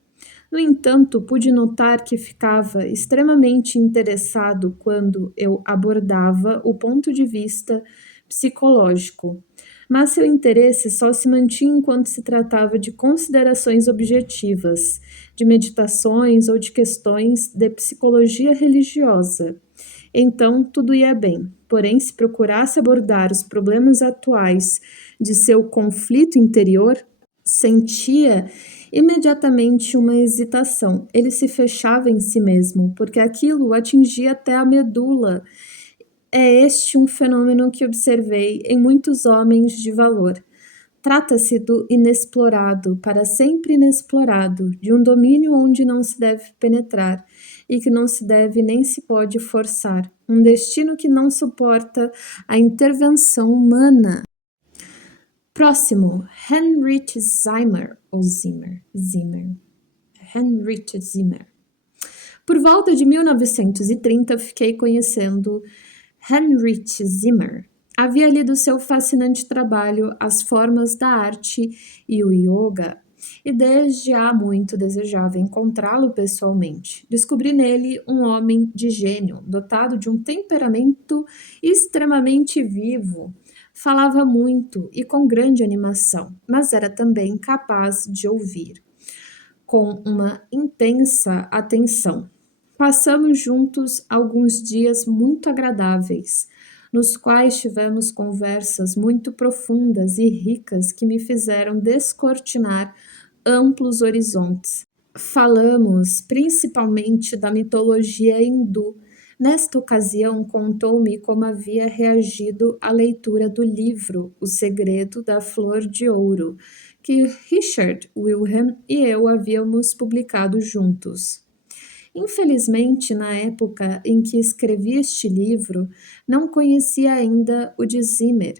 No entanto, pude notar que ficava extremamente interessado quando eu abordava o ponto de vista psicológico, mas seu interesse só se mantinha enquanto se tratava de considerações objetivas, de meditações ou de questões de psicologia religiosa. Então, tudo ia bem. Porém, se procurasse abordar os problemas atuais de seu conflito interior, sentia imediatamente uma hesitação. Ele se fechava em si mesmo, porque aquilo o atingia até a medula. É este um fenômeno que observei em muitos homens de valor. Trata-se do inexplorado, para sempre inexplorado, de um domínio onde não se deve penetrar e que não se deve nem se pode forçar, um destino que não suporta a intervenção humana. Próximo, Heinrich Zimmer, ou Zimmer. Heinrich Zimmer. Por volta de 1930, fiquei conhecendo Heinrich Zimmer. Havia lido seu fascinante trabalho As Formas da Arte e o Yoga, e desde há muito desejava encontrá-lo pessoalmente. Descobri nele um homem de gênio, dotado de um temperamento extremamente vivo. Falava muito e com grande animação, mas era também capaz de ouvir com uma intensa atenção. Passamos juntos alguns dias muito agradáveis, nos quais tivemos conversas muito profundas e ricas que me fizeram descortinar amplos horizontes. Falamos principalmente da mitologia hindu. Nesta ocasião, contou-me como havia reagido à leitura do livro O Segredo da Flor de Ouro, que Richard Wilhelm e eu havíamos publicado juntos. Infelizmente, na época em que escrevi este livro, não conhecia ainda o de Zimmer,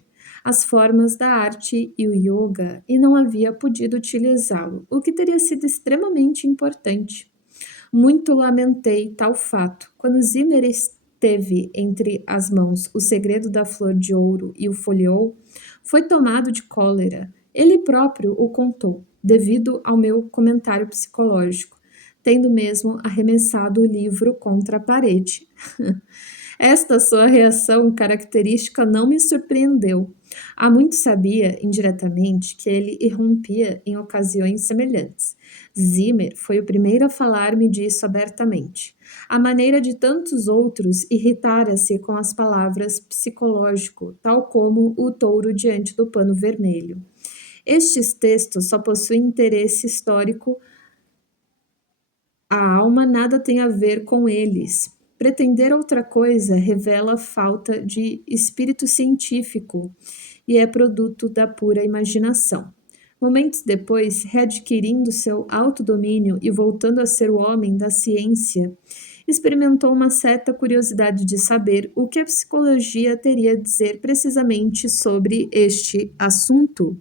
As Formas da Arte e o Yoga, e não havia podido utilizá-lo, o que teria sido extremamente importante. Muito lamentei tal fato. Quando Zimmer esteve entre as mãos O Segredo da Flor de Ouro e o folheou, foi tomado de cólera. Ele próprio o contou, devido ao meu comentário psicológico, tendo mesmo arremessado o livro contra a parede. Esta sua reação característica não me surpreendeu. Há muito sabia, indiretamente, que ele irrompia em ocasiões semelhantes. Zimmer foi o primeiro a falar-me disso abertamente. À maneira de tantos outros, irritara-se com as palavras psicológico, tal como o touro diante do pano vermelho. Estes textos só possuem interesse histórico. A alma nada tem a ver com eles. Pretender outra coisa revela falta de espírito científico e é produto da pura imaginação. Momentos depois, readquirindo seu autodomínio e voltando a ser o homem da ciência experimentou uma certa curiosidade de saber o que a psicologia teria a dizer precisamente sobre este assunto.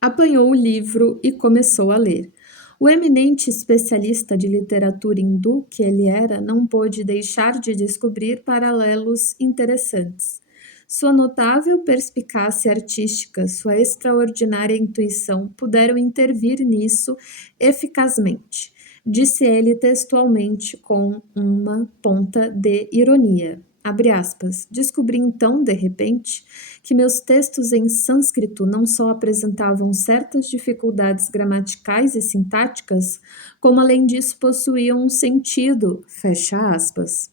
Apanhou o livro e começou a ler. O eminente especialista de literatura hindu que ele era não pôde deixar de descobrir paralelos interessantes. Sua notável perspicácia artística, sua extraordinária intuição puderam intervir nisso eficazmente, disse ele textualmente com uma ponta de ironia. Abre aspas. Descobri então, de repente, que meus textos em sânscrito não só apresentavam certas dificuldades gramaticais e sintáticas, como além disso possuíam um sentido, fecha aspas.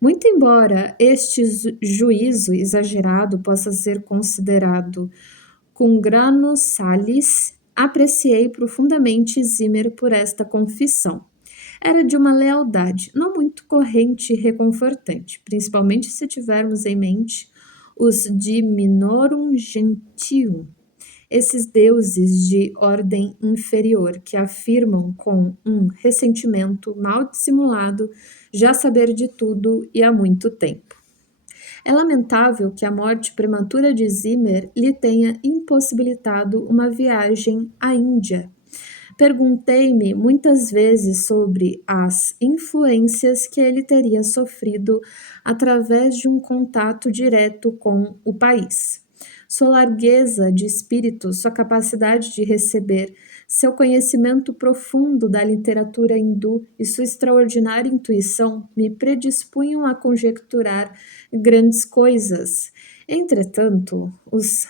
Muito embora este juízo exagerado possa ser considerado cum grano salis, apreciei profundamente Zimmer por esta confissão. Era de uma lealdade não muito corrente e reconfortante, principalmente se tivermos em mente os Diminorum Gentium, esses deuses de ordem inferior que afirmam com um ressentimento mal dissimulado já saber de tudo e há muito tempo. É lamentável que a morte prematura de Zimmer lhe tenha impossibilitado uma viagem à Índia. Perguntei-me muitas vezes sobre as influências que ele teria sofrido através de um contato direto com o país. Sua largueza de espírito, sua capacidade de receber, seu conhecimento profundo da literatura hindu e sua extraordinária intuição me predispunham a conjecturar grandes coisas. Entretanto, os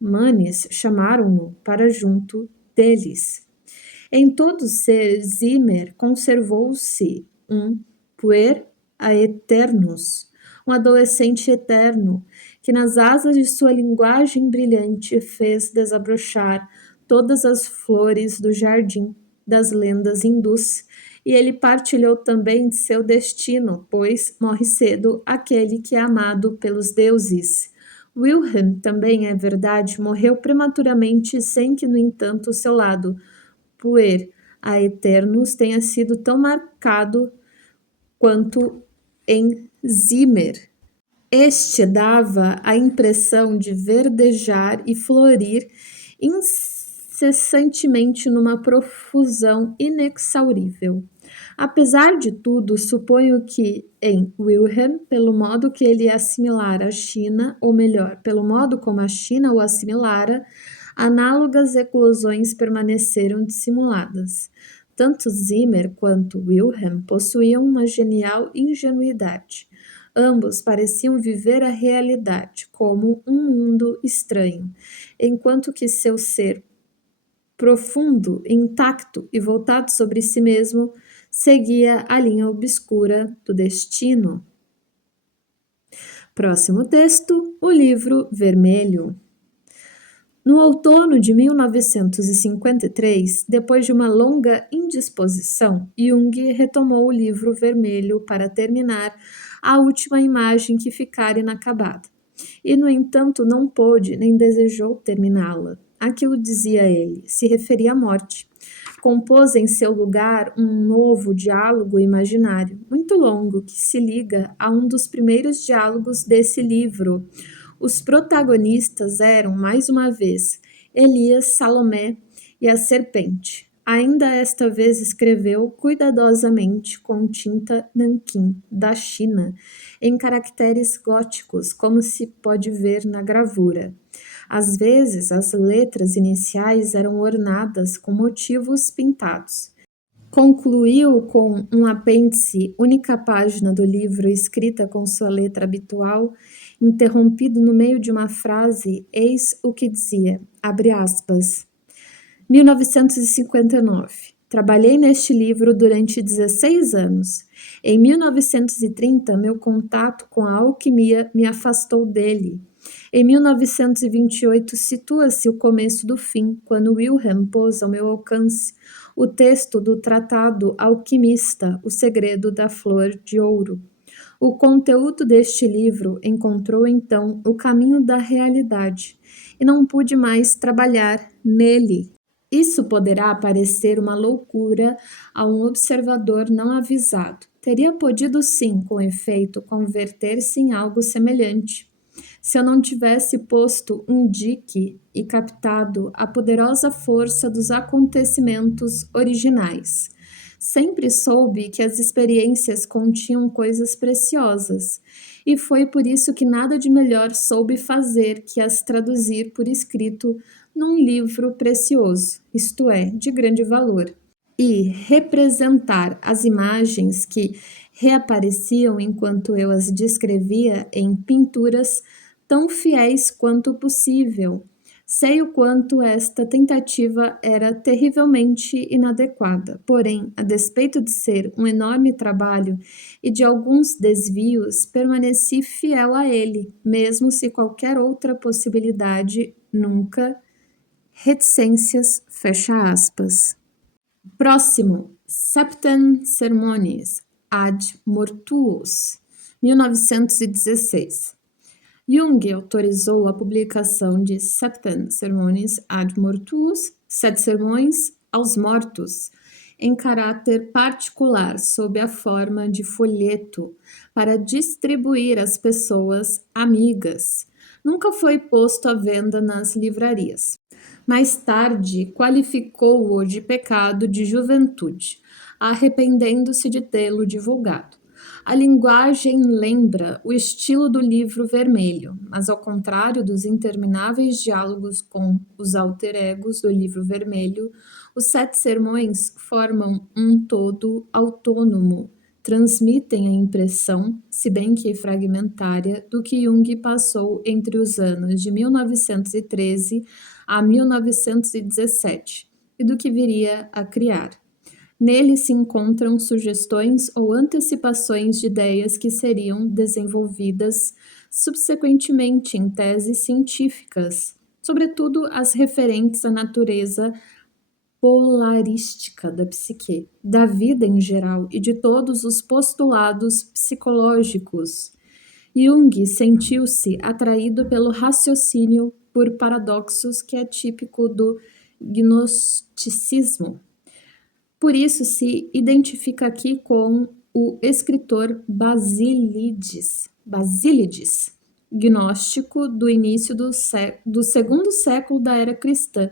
manes chamaram-no para junto deles. Em todo ser, Zimmer conservou-se um puer aeternus, um adolescente eterno, que nas asas de sua linguagem brilhante fez desabrochar todas as flores do jardim das lendas hindus, e ele partilhou também de seu destino, pois morre cedo aquele que é amado pelos deuses. Wilhelm, também é verdade, morreu prematuramente sem que, no entanto, o seu lado puer aeternus tenha sido tão marcado quanto em Zimmer. Este dava a impressão de verdejar e florir incessantemente numa profusão inexaurível. Apesar de tudo, suponho que em Wilhelm, pelo modo que ele assimilara a China, ou melhor, pelo modo como a China o assimilara, análogas eclosões permaneceram dissimuladas. Tanto Zimmer quanto Wilhelm possuíam uma genial ingenuidade. Ambos pareciam viver a realidade como um mundo estranho, enquanto que seu ser profundo, intacto e voltado sobre si mesmo seguia a linha obscura do destino. Próximo texto, o livro vermelho. No outono de 1953, depois de uma longa indisposição, Jung retomou o livro vermelho para terminar a última imagem que ficara inacabada. E, no entanto, não pôde nem desejou terminá-la. Aquilo, dizia ele, se referia à morte. Compôs em seu lugar um novo diálogo imaginário, muito longo, que se liga a um dos primeiros diálogos desse livro. Os protagonistas eram, mais uma vez, Elias, Salomé e a serpente. Ainda esta vez escreveu cuidadosamente com tinta nanquim, da China, em caracteres góticos, como se pode ver na gravura. Às vezes, as letras iniciais eram ornadas com motivos pintados. Concluiu com um apêndice, única página do livro escrita com sua letra habitual, interrompido no meio de uma frase, eis o que dizia, abre aspas, 1959. Trabalhei neste livro durante 16 anos. Em 1930, meu contato com a alquimia me afastou dele. Em 1928, situa-se o começo do fim, quando Wilhelm pôs ao meu alcance o texto do Tratado Alquimista, O Segredo da Flor de Ouro. O conteúdo deste livro encontrou então o caminho da realidade e não pude mais trabalhar nele. Isso poderá parecer uma loucura a um observador não avisado. teria podido sim, com efeito, converter-se em algo semelhante, se eu não tivesse posto um dique e captado a poderosa força dos acontecimentos originais. Sempre soube que as experiências continham coisas preciosas, e foi por isso que nada de melhor soube fazer que as traduzir por escrito num livro precioso, isto é, de grande valor, e representar as imagens que reapareciam enquanto eu as descrevia em pinturas tão fiéis quanto possível. Sei o quanto esta tentativa era terrivelmente inadequada, porém, a despeito de ser um enorme trabalho e de alguns desvios, permaneci fiel a ele, mesmo se qualquer outra possibilidade nunca. Reticências, fecha aspas. Próximo, Septem Sermones ad Mortuos, 1916. Jung autorizou a publicação de Septem Sermones ad Mortuos, 7 sermões aos mortos, em caráter particular, sob a forma de folheto, para distribuir às pessoas amigas. Nunca foi posto à venda nas livrarias. Mais tarde, qualificou-o de pecado de juventude, arrependendo-se de tê-lo divulgado. A linguagem lembra o estilo do Livro Vermelho, mas ao contrário dos intermináveis diálogos com os alter egos do Livro Vermelho, os 7 sermões formam um todo autônomo, transmitem a impressão, se bem que fragmentária, do que Jung passou entre os anos de 1913 a 1917 e do que viria a criar. Nele se encontram sugestões ou antecipações de ideias que seriam desenvolvidas subsequentemente em teses científicas, sobretudo as referentes à natureza polarística da psique, da vida em geral e de todos os postulados psicológicos. Jung sentiu-se atraído pelo raciocínio por paradoxos que é típico do gnosticismo. Por isso se identifica aqui com o escritor Basílides, gnóstico do início do segundo século da era cristã,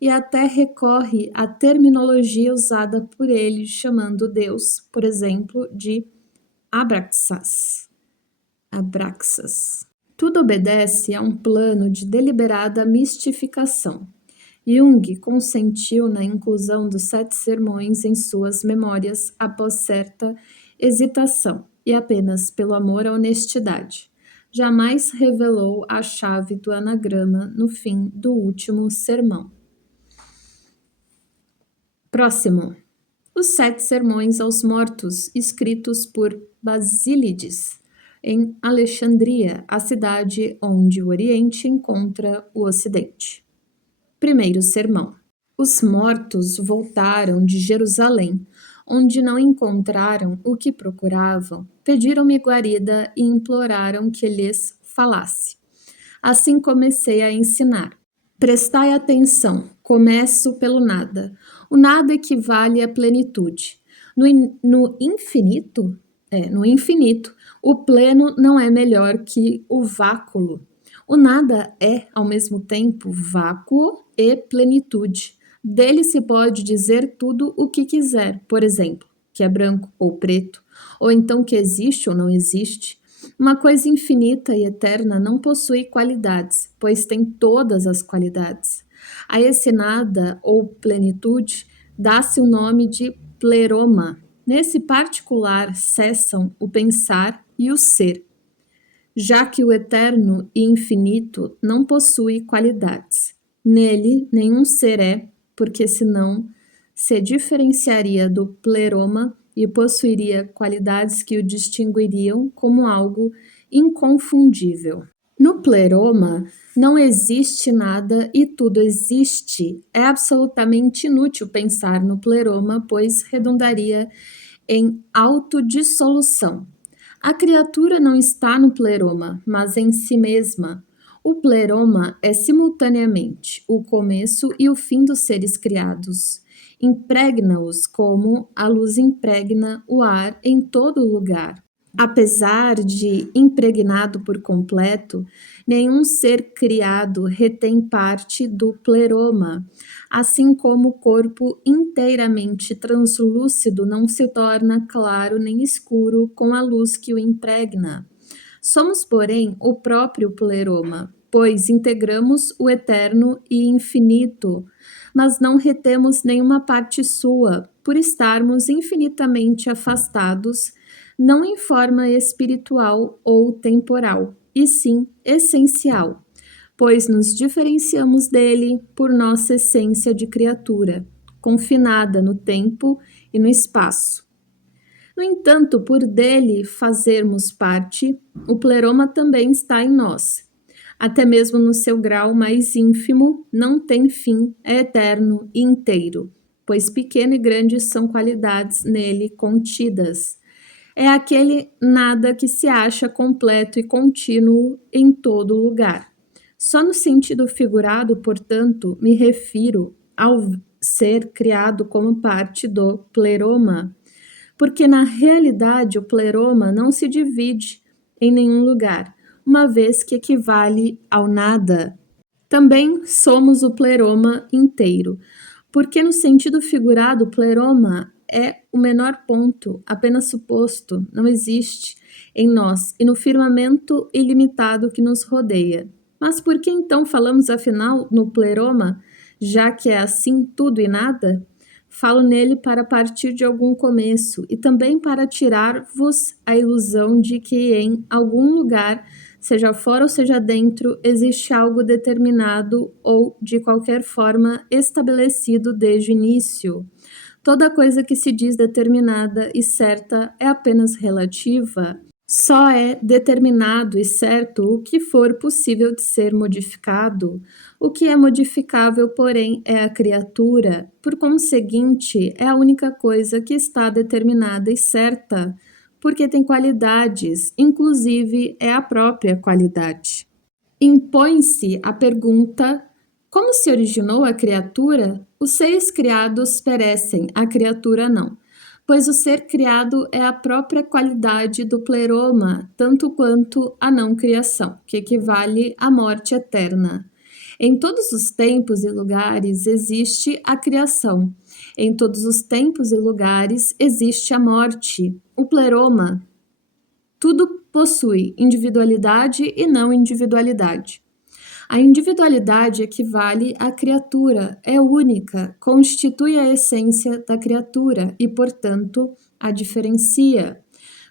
e até recorre à terminologia usada por ele, chamando Deus, por exemplo, de Abraxas. Tudo obedece a um plano de deliberada mistificação. Jung consentiu na inclusão dos 7 sermões em suas memórias após certa hesitação e apenas pelo amor à honestidade. Jamais revelou a chave do anagrama no fim do último sermão. Próximo. Os 7 sermões aos mortos, escritos por Basílides, em Alexandria, a cidade onde o Oriente encontra o Ocidente. Primeiro sermão. Os mortos voltaram de Jerusalém, onde não encontraram o que procuravam, pediram-me guarida e imploraram que lhes falasse. Assim comecei a ensinar. Prestai atenção, começo pelo nada. O nada equivale à plenitude. No infinito, o pleno não é melhor que o vácuo. O nada é, ao mesmo tempo, vácuo e plenitude. Dele se pode dizer tudo o que quiser, por exemplo, que é branco ou preto, ou então que existe ou não existe. Uma coisa infinita e eterna não possui qualidades, pois tem todas as qualidades. A esse nada ou plenitude dá-se o nome de pleroma. Nesse particular cessam o pensar e o ser, já que o eterno e infinito não possui qualidades. Nele, nenhum ser é, porque senão se diferenciaria do pleroma e possuiria qualidades que o distinguiriam como algo inconfundível. No pleroma, não existe nada e tudo existe. É absolutamente inútil pensar no pleroma, pois redundaria em autodissolução. A criatura não está no pleroma, mas em si mesma. O pleroma é simultaneamente o começo e o fim dos seres criados. impregna-os como a luz impregna o ar em todo lugar. Apesar de impregnado por completo, nenhum ser criado retém parte do pleroma, assim como o corpo inteiramente translúcido não se torna claro nem escuro com a luz que o impregna. Somos, porém, o próprio pleroma, pois integramos o eterno e infinito, mas não retemos nenhuma parte sua, por estarmos infinitamente afastados, não em forma espiritual ou temporal, e sim essencial, pois nos diferenciamos dele por nossa essência de criatura, confinada no tempo e no espaço. No entanto, por dele fazermos parte, o pleroma também está em nós. Até mesmo no seu grau mais ínfimo, não tem fim, é eterno e inteiro, pois pequeno e grande são qualidades nele contidas. É aquele nada que se acha completo e contínuo em todo lugar. Só no sentido figurado, portanto, me refiro ao ser criado como parte do pleroma, porque na realidade o pleroma não se divide em nenhum lugar, uma vez que equivale ao nada. Também somos o pleroma inteiro, porque no sentido figurado o pleroma é o menor ponto, apenas suposto, não existe em nós e no firmamento ilimitado que nos rodeia. Mas por que então falamos afinal no pleroma, já que é assim tudo e nada? Falo nele para partir de algum começo e também para tirar-vos a ilusão de que em algum lugar, seja fora ou seja dentro, existe algo determinado ou, de qualquer forma, estabelecido desde o início. Toda coisa que se diz determinada e certa é apenas relativa. Só é determinado e certo o que for possível de ser modificado. O que é modificável, porém, é a criatura. Por conseguinte, é a única coisa que está determinada e certa, porque tem qualidades, inclusive é a própria qualidade. Impõe-se a pergunta: como se originou a criatura? Os seres criados perecem, a criatura não, pois o ser criado é a própria qualidade do pleroma, tanto quanto a não criação, que equivale à morte eterna. Em todos os tempos e lugares existe a criação. Em todos os tempos e lugares existe a morte. O pleroma, tudo possui individualidade e não individualidade. A individualidade equivale à criatura, é única, constitui a essência da criatura e, portanto, a diferencia.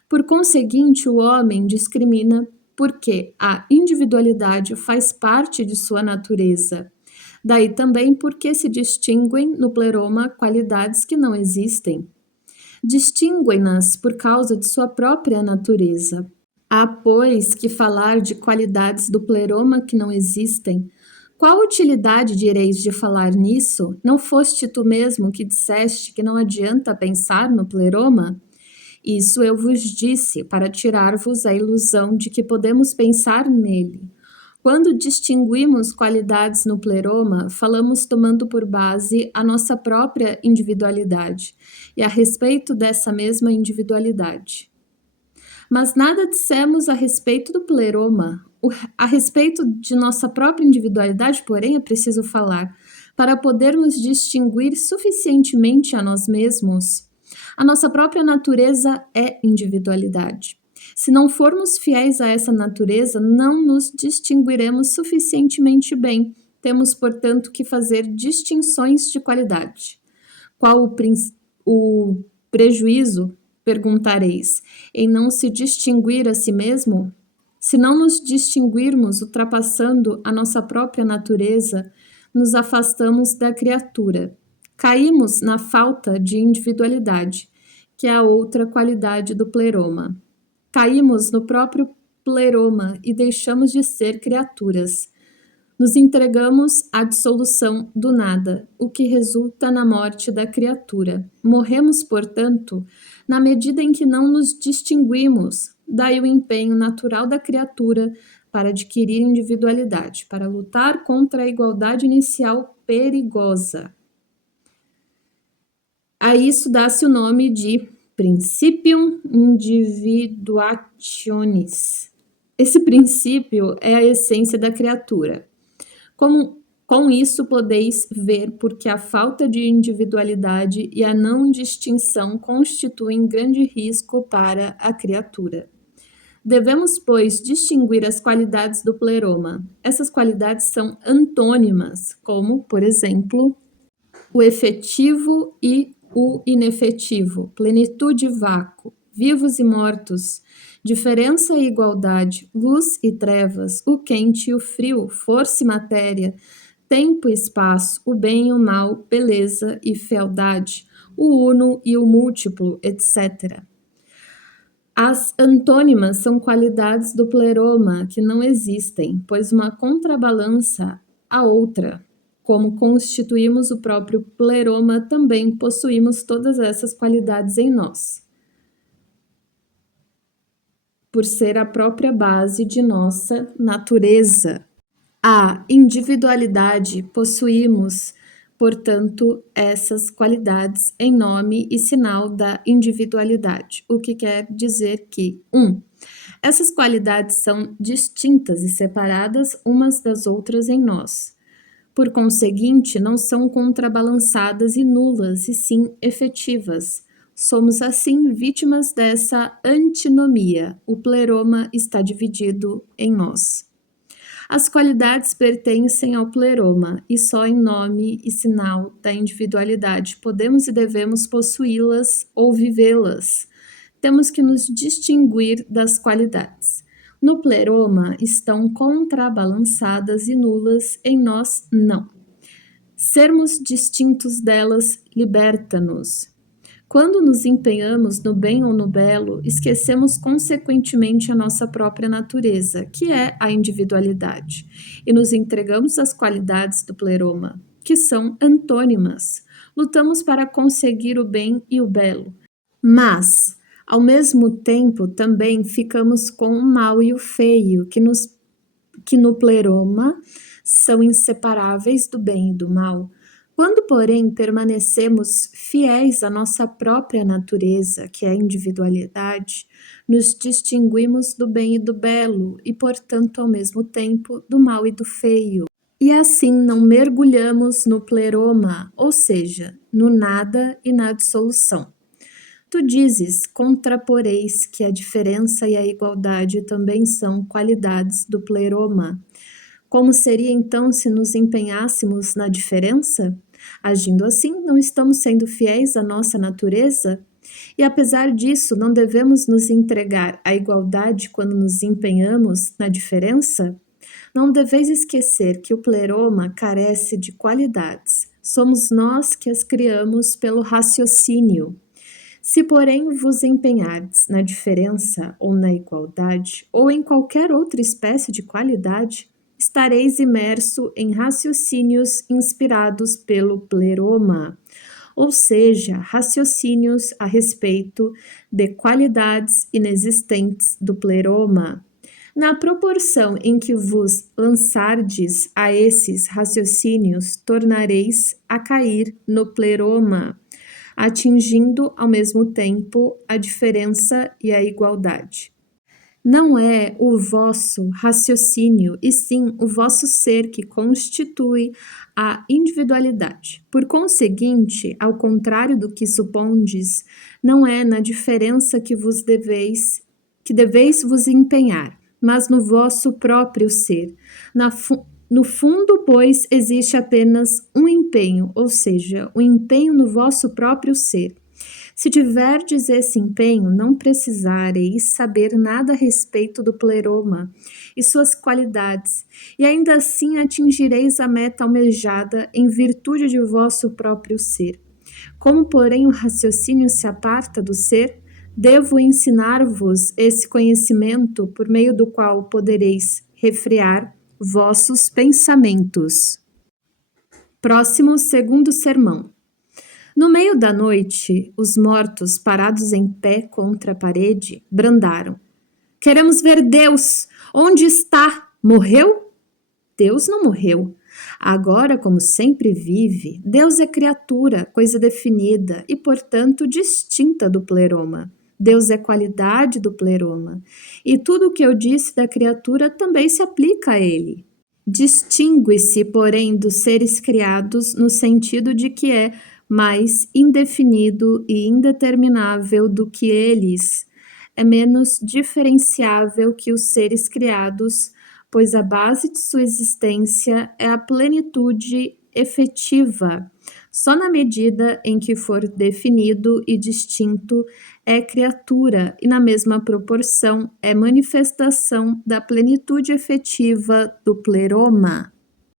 Por conseguinte, o homem discrimina porque a individualidade faz parte de sua natureza. Daí também porque se distinguem no pleroma qualidades que não existem. Distinguem-nas por causa de sua própria natureza. Há, pois, que falar de qualidades do pleroma que não existem. Qual utilidade direis de falar nisso? Não foste tu mesmo que disseste que não adianta pensar no pleroma? Isso eu vos disse para tirar-vos a ilusão de que podemos pensar nele. Quando distinguimos qualidades no pleroma, falamos tomando por base a nossa própria individualidade e a respeito dessa mesma individualidade. Mas nada dissemos a respeito do pleroma. A respeito de nossa própria individualidade, porém, é preciso falar, para podermos distinguir suficientemente a nós mesmos. A nossa própria natureza é individualidade. Se não formos fiéis a essa natureza, não nos distinguiremos suficientemente bem. Temos, portanto, que fazer distinções de qualidade. Qual o prejuízo? Perguntareis, em não se distinguir a si mesmo? Se não nos distinguirmos ultrapassando a nossa própria natureza, nos afastamos da criatura. Caímos na falta de individualidade, que é a outra qualidade do pleroma. Caímos no próprio pleroma e deixamos de ser criaturas. Nos entregamos à dissolução do nada, o que resulta na morte da criatura. Morremos, portanto, na medida em que não nos distinguimos, daí o empenho natural da criatura para adquirir individualidade, para lutar contra a igualdade inicial perigosa. A isso dá-se o nome de Principium Individuationis. Esse princípio é a essência da criatura. Com isso, podeis ver porque a falta de individualidade e a não distinção constituem grande risco para a criatura. Devemos, pois, distinguir as qualidades do pleroma. Essas qualidades são antônimas, como, por exemplo, o efetivo e o inefetivo, plenitude e vácuo, vivos e mortos, diferença e igualdade, luz e trevas, o quente e o frio, força e matéria, tempo e espaço, o bem e o mal, beleza e fealdade, o uno e o múltiplo, etc. As antônimas são qualidades do pleroma que não existem, pois uma contrabalança a outra. Como constituímos o próprio pleroma, também possuímos todas essas qualidades em nós, por ser a própria base de nossa natureza. A individualidade possuímos, portanto, essas qualidades em nome e sinal da individualidade, o que quer dizer que 1. Essas qualidades são distintas e separadas umas das outras em nós. Por conseguinte, não são contrabalançadas e nulas, e sim efetivas. Somos, assim, vítimas dessa antinomia. O pleroma está dividido em nós. As qualidades pertencem ao pleroma e só em nome e sinal da individualidade podemos e devemos possuí-las ou vivê-las. Temos que nos distinguir das qualidades. No pleroma estão contrabalançadas e nulas, em nós não. Sermos distintos delas liberta-nos. Quando nos empenhamos no bem ou no belo, esquecemos consequentemente a nossa própria natureza, que é a individualidade, e nos entregamos às qualidades do pleroma, que são antônimas. Lutamos para conseguir o bem e o belo, mas, ao mesmo tempo, também ficamos com o mal e o feio, que no pleroma são inseparáveis do bem e do mal. Quando, porém, permanecemos fiéis à nossa própria natureza, que é a individualidade, nos distinguimos do bem e do belo, e, portanto, ao mesmo tempo, do mal e do feio. E assim não mergulhamos no pleroma, ou seja, no nada e na dissolução. Tu dizes, contraporeis, que a diferença e a igualdade também são qualidades do pleroma. Como seria então se nos empenhássemos na diferença? Agindo assim, não estamos sendo fiéis à nossa natureza? E apesar disso, não devemos nos entregar à igualdade quando nos empenhamos na diferença? Não deveis esquecer que o pleroma carece de qualidades. Somos nós que as criamos pelo raciocínio. Se, porém, vos empenhardes na diferença ou na igualdade, ou em qualquer outra espécie de qualidade, estareis imerso em raciocínios inspirados pelo pleroma, ou seja, raciocínios a respeito de qualidades inexistentes do pleroma. Na proporção em que vos lançardes a esses raciocínios, tornareis a cair no pleroma, atingindo ao mesmo tempo a diferença e a igualdade. Não é o vosso raciocínio, e sim o vosso ser que constitui a individualidade. Por conseguinte, ao contrário do que supondes, não é na diferença que deveis vos empenhar, mas no vosso próprio ser. No fundo, pois, existe apenas um empenho, ou seja, o empenho no vosso próprio ser. Se tiverdes esse empenho, não precisareis saber nada a respeito do pleroma e suas qualidades, e ainda assim atingireis a meta almejada em virtude de vosso próprio ser. Como, porém, o raciocínio se aparta do ser, devo ensinar-vos esse conhecimento por meio do qual podereis refrear vossos pensamentos. Próximo segundo sermão. No meio da noite, os mortos, parados em pé contra a parede, brandaram. Queremos ver Deus! Onde está? Morreu? Deus não morreu. Agora, como sempre vive, Deus é criatura, coisa definida e, portanto, distinta do pleroma. Deus é qualidade do pleroma. E tudo o que eu disse da criatura também se aplica a ele. Distingue-se, porém, dos seres criados no sentido de que é mais indefinido e indeterminável do que eles, é menos diferenciável que os seres criados, pois a base de sua existência é a plenitude efetiva. Só na medida em que for definido e distinto é criatura, e na mesma proporção é manifestação da plenitude efetiva do pleroma.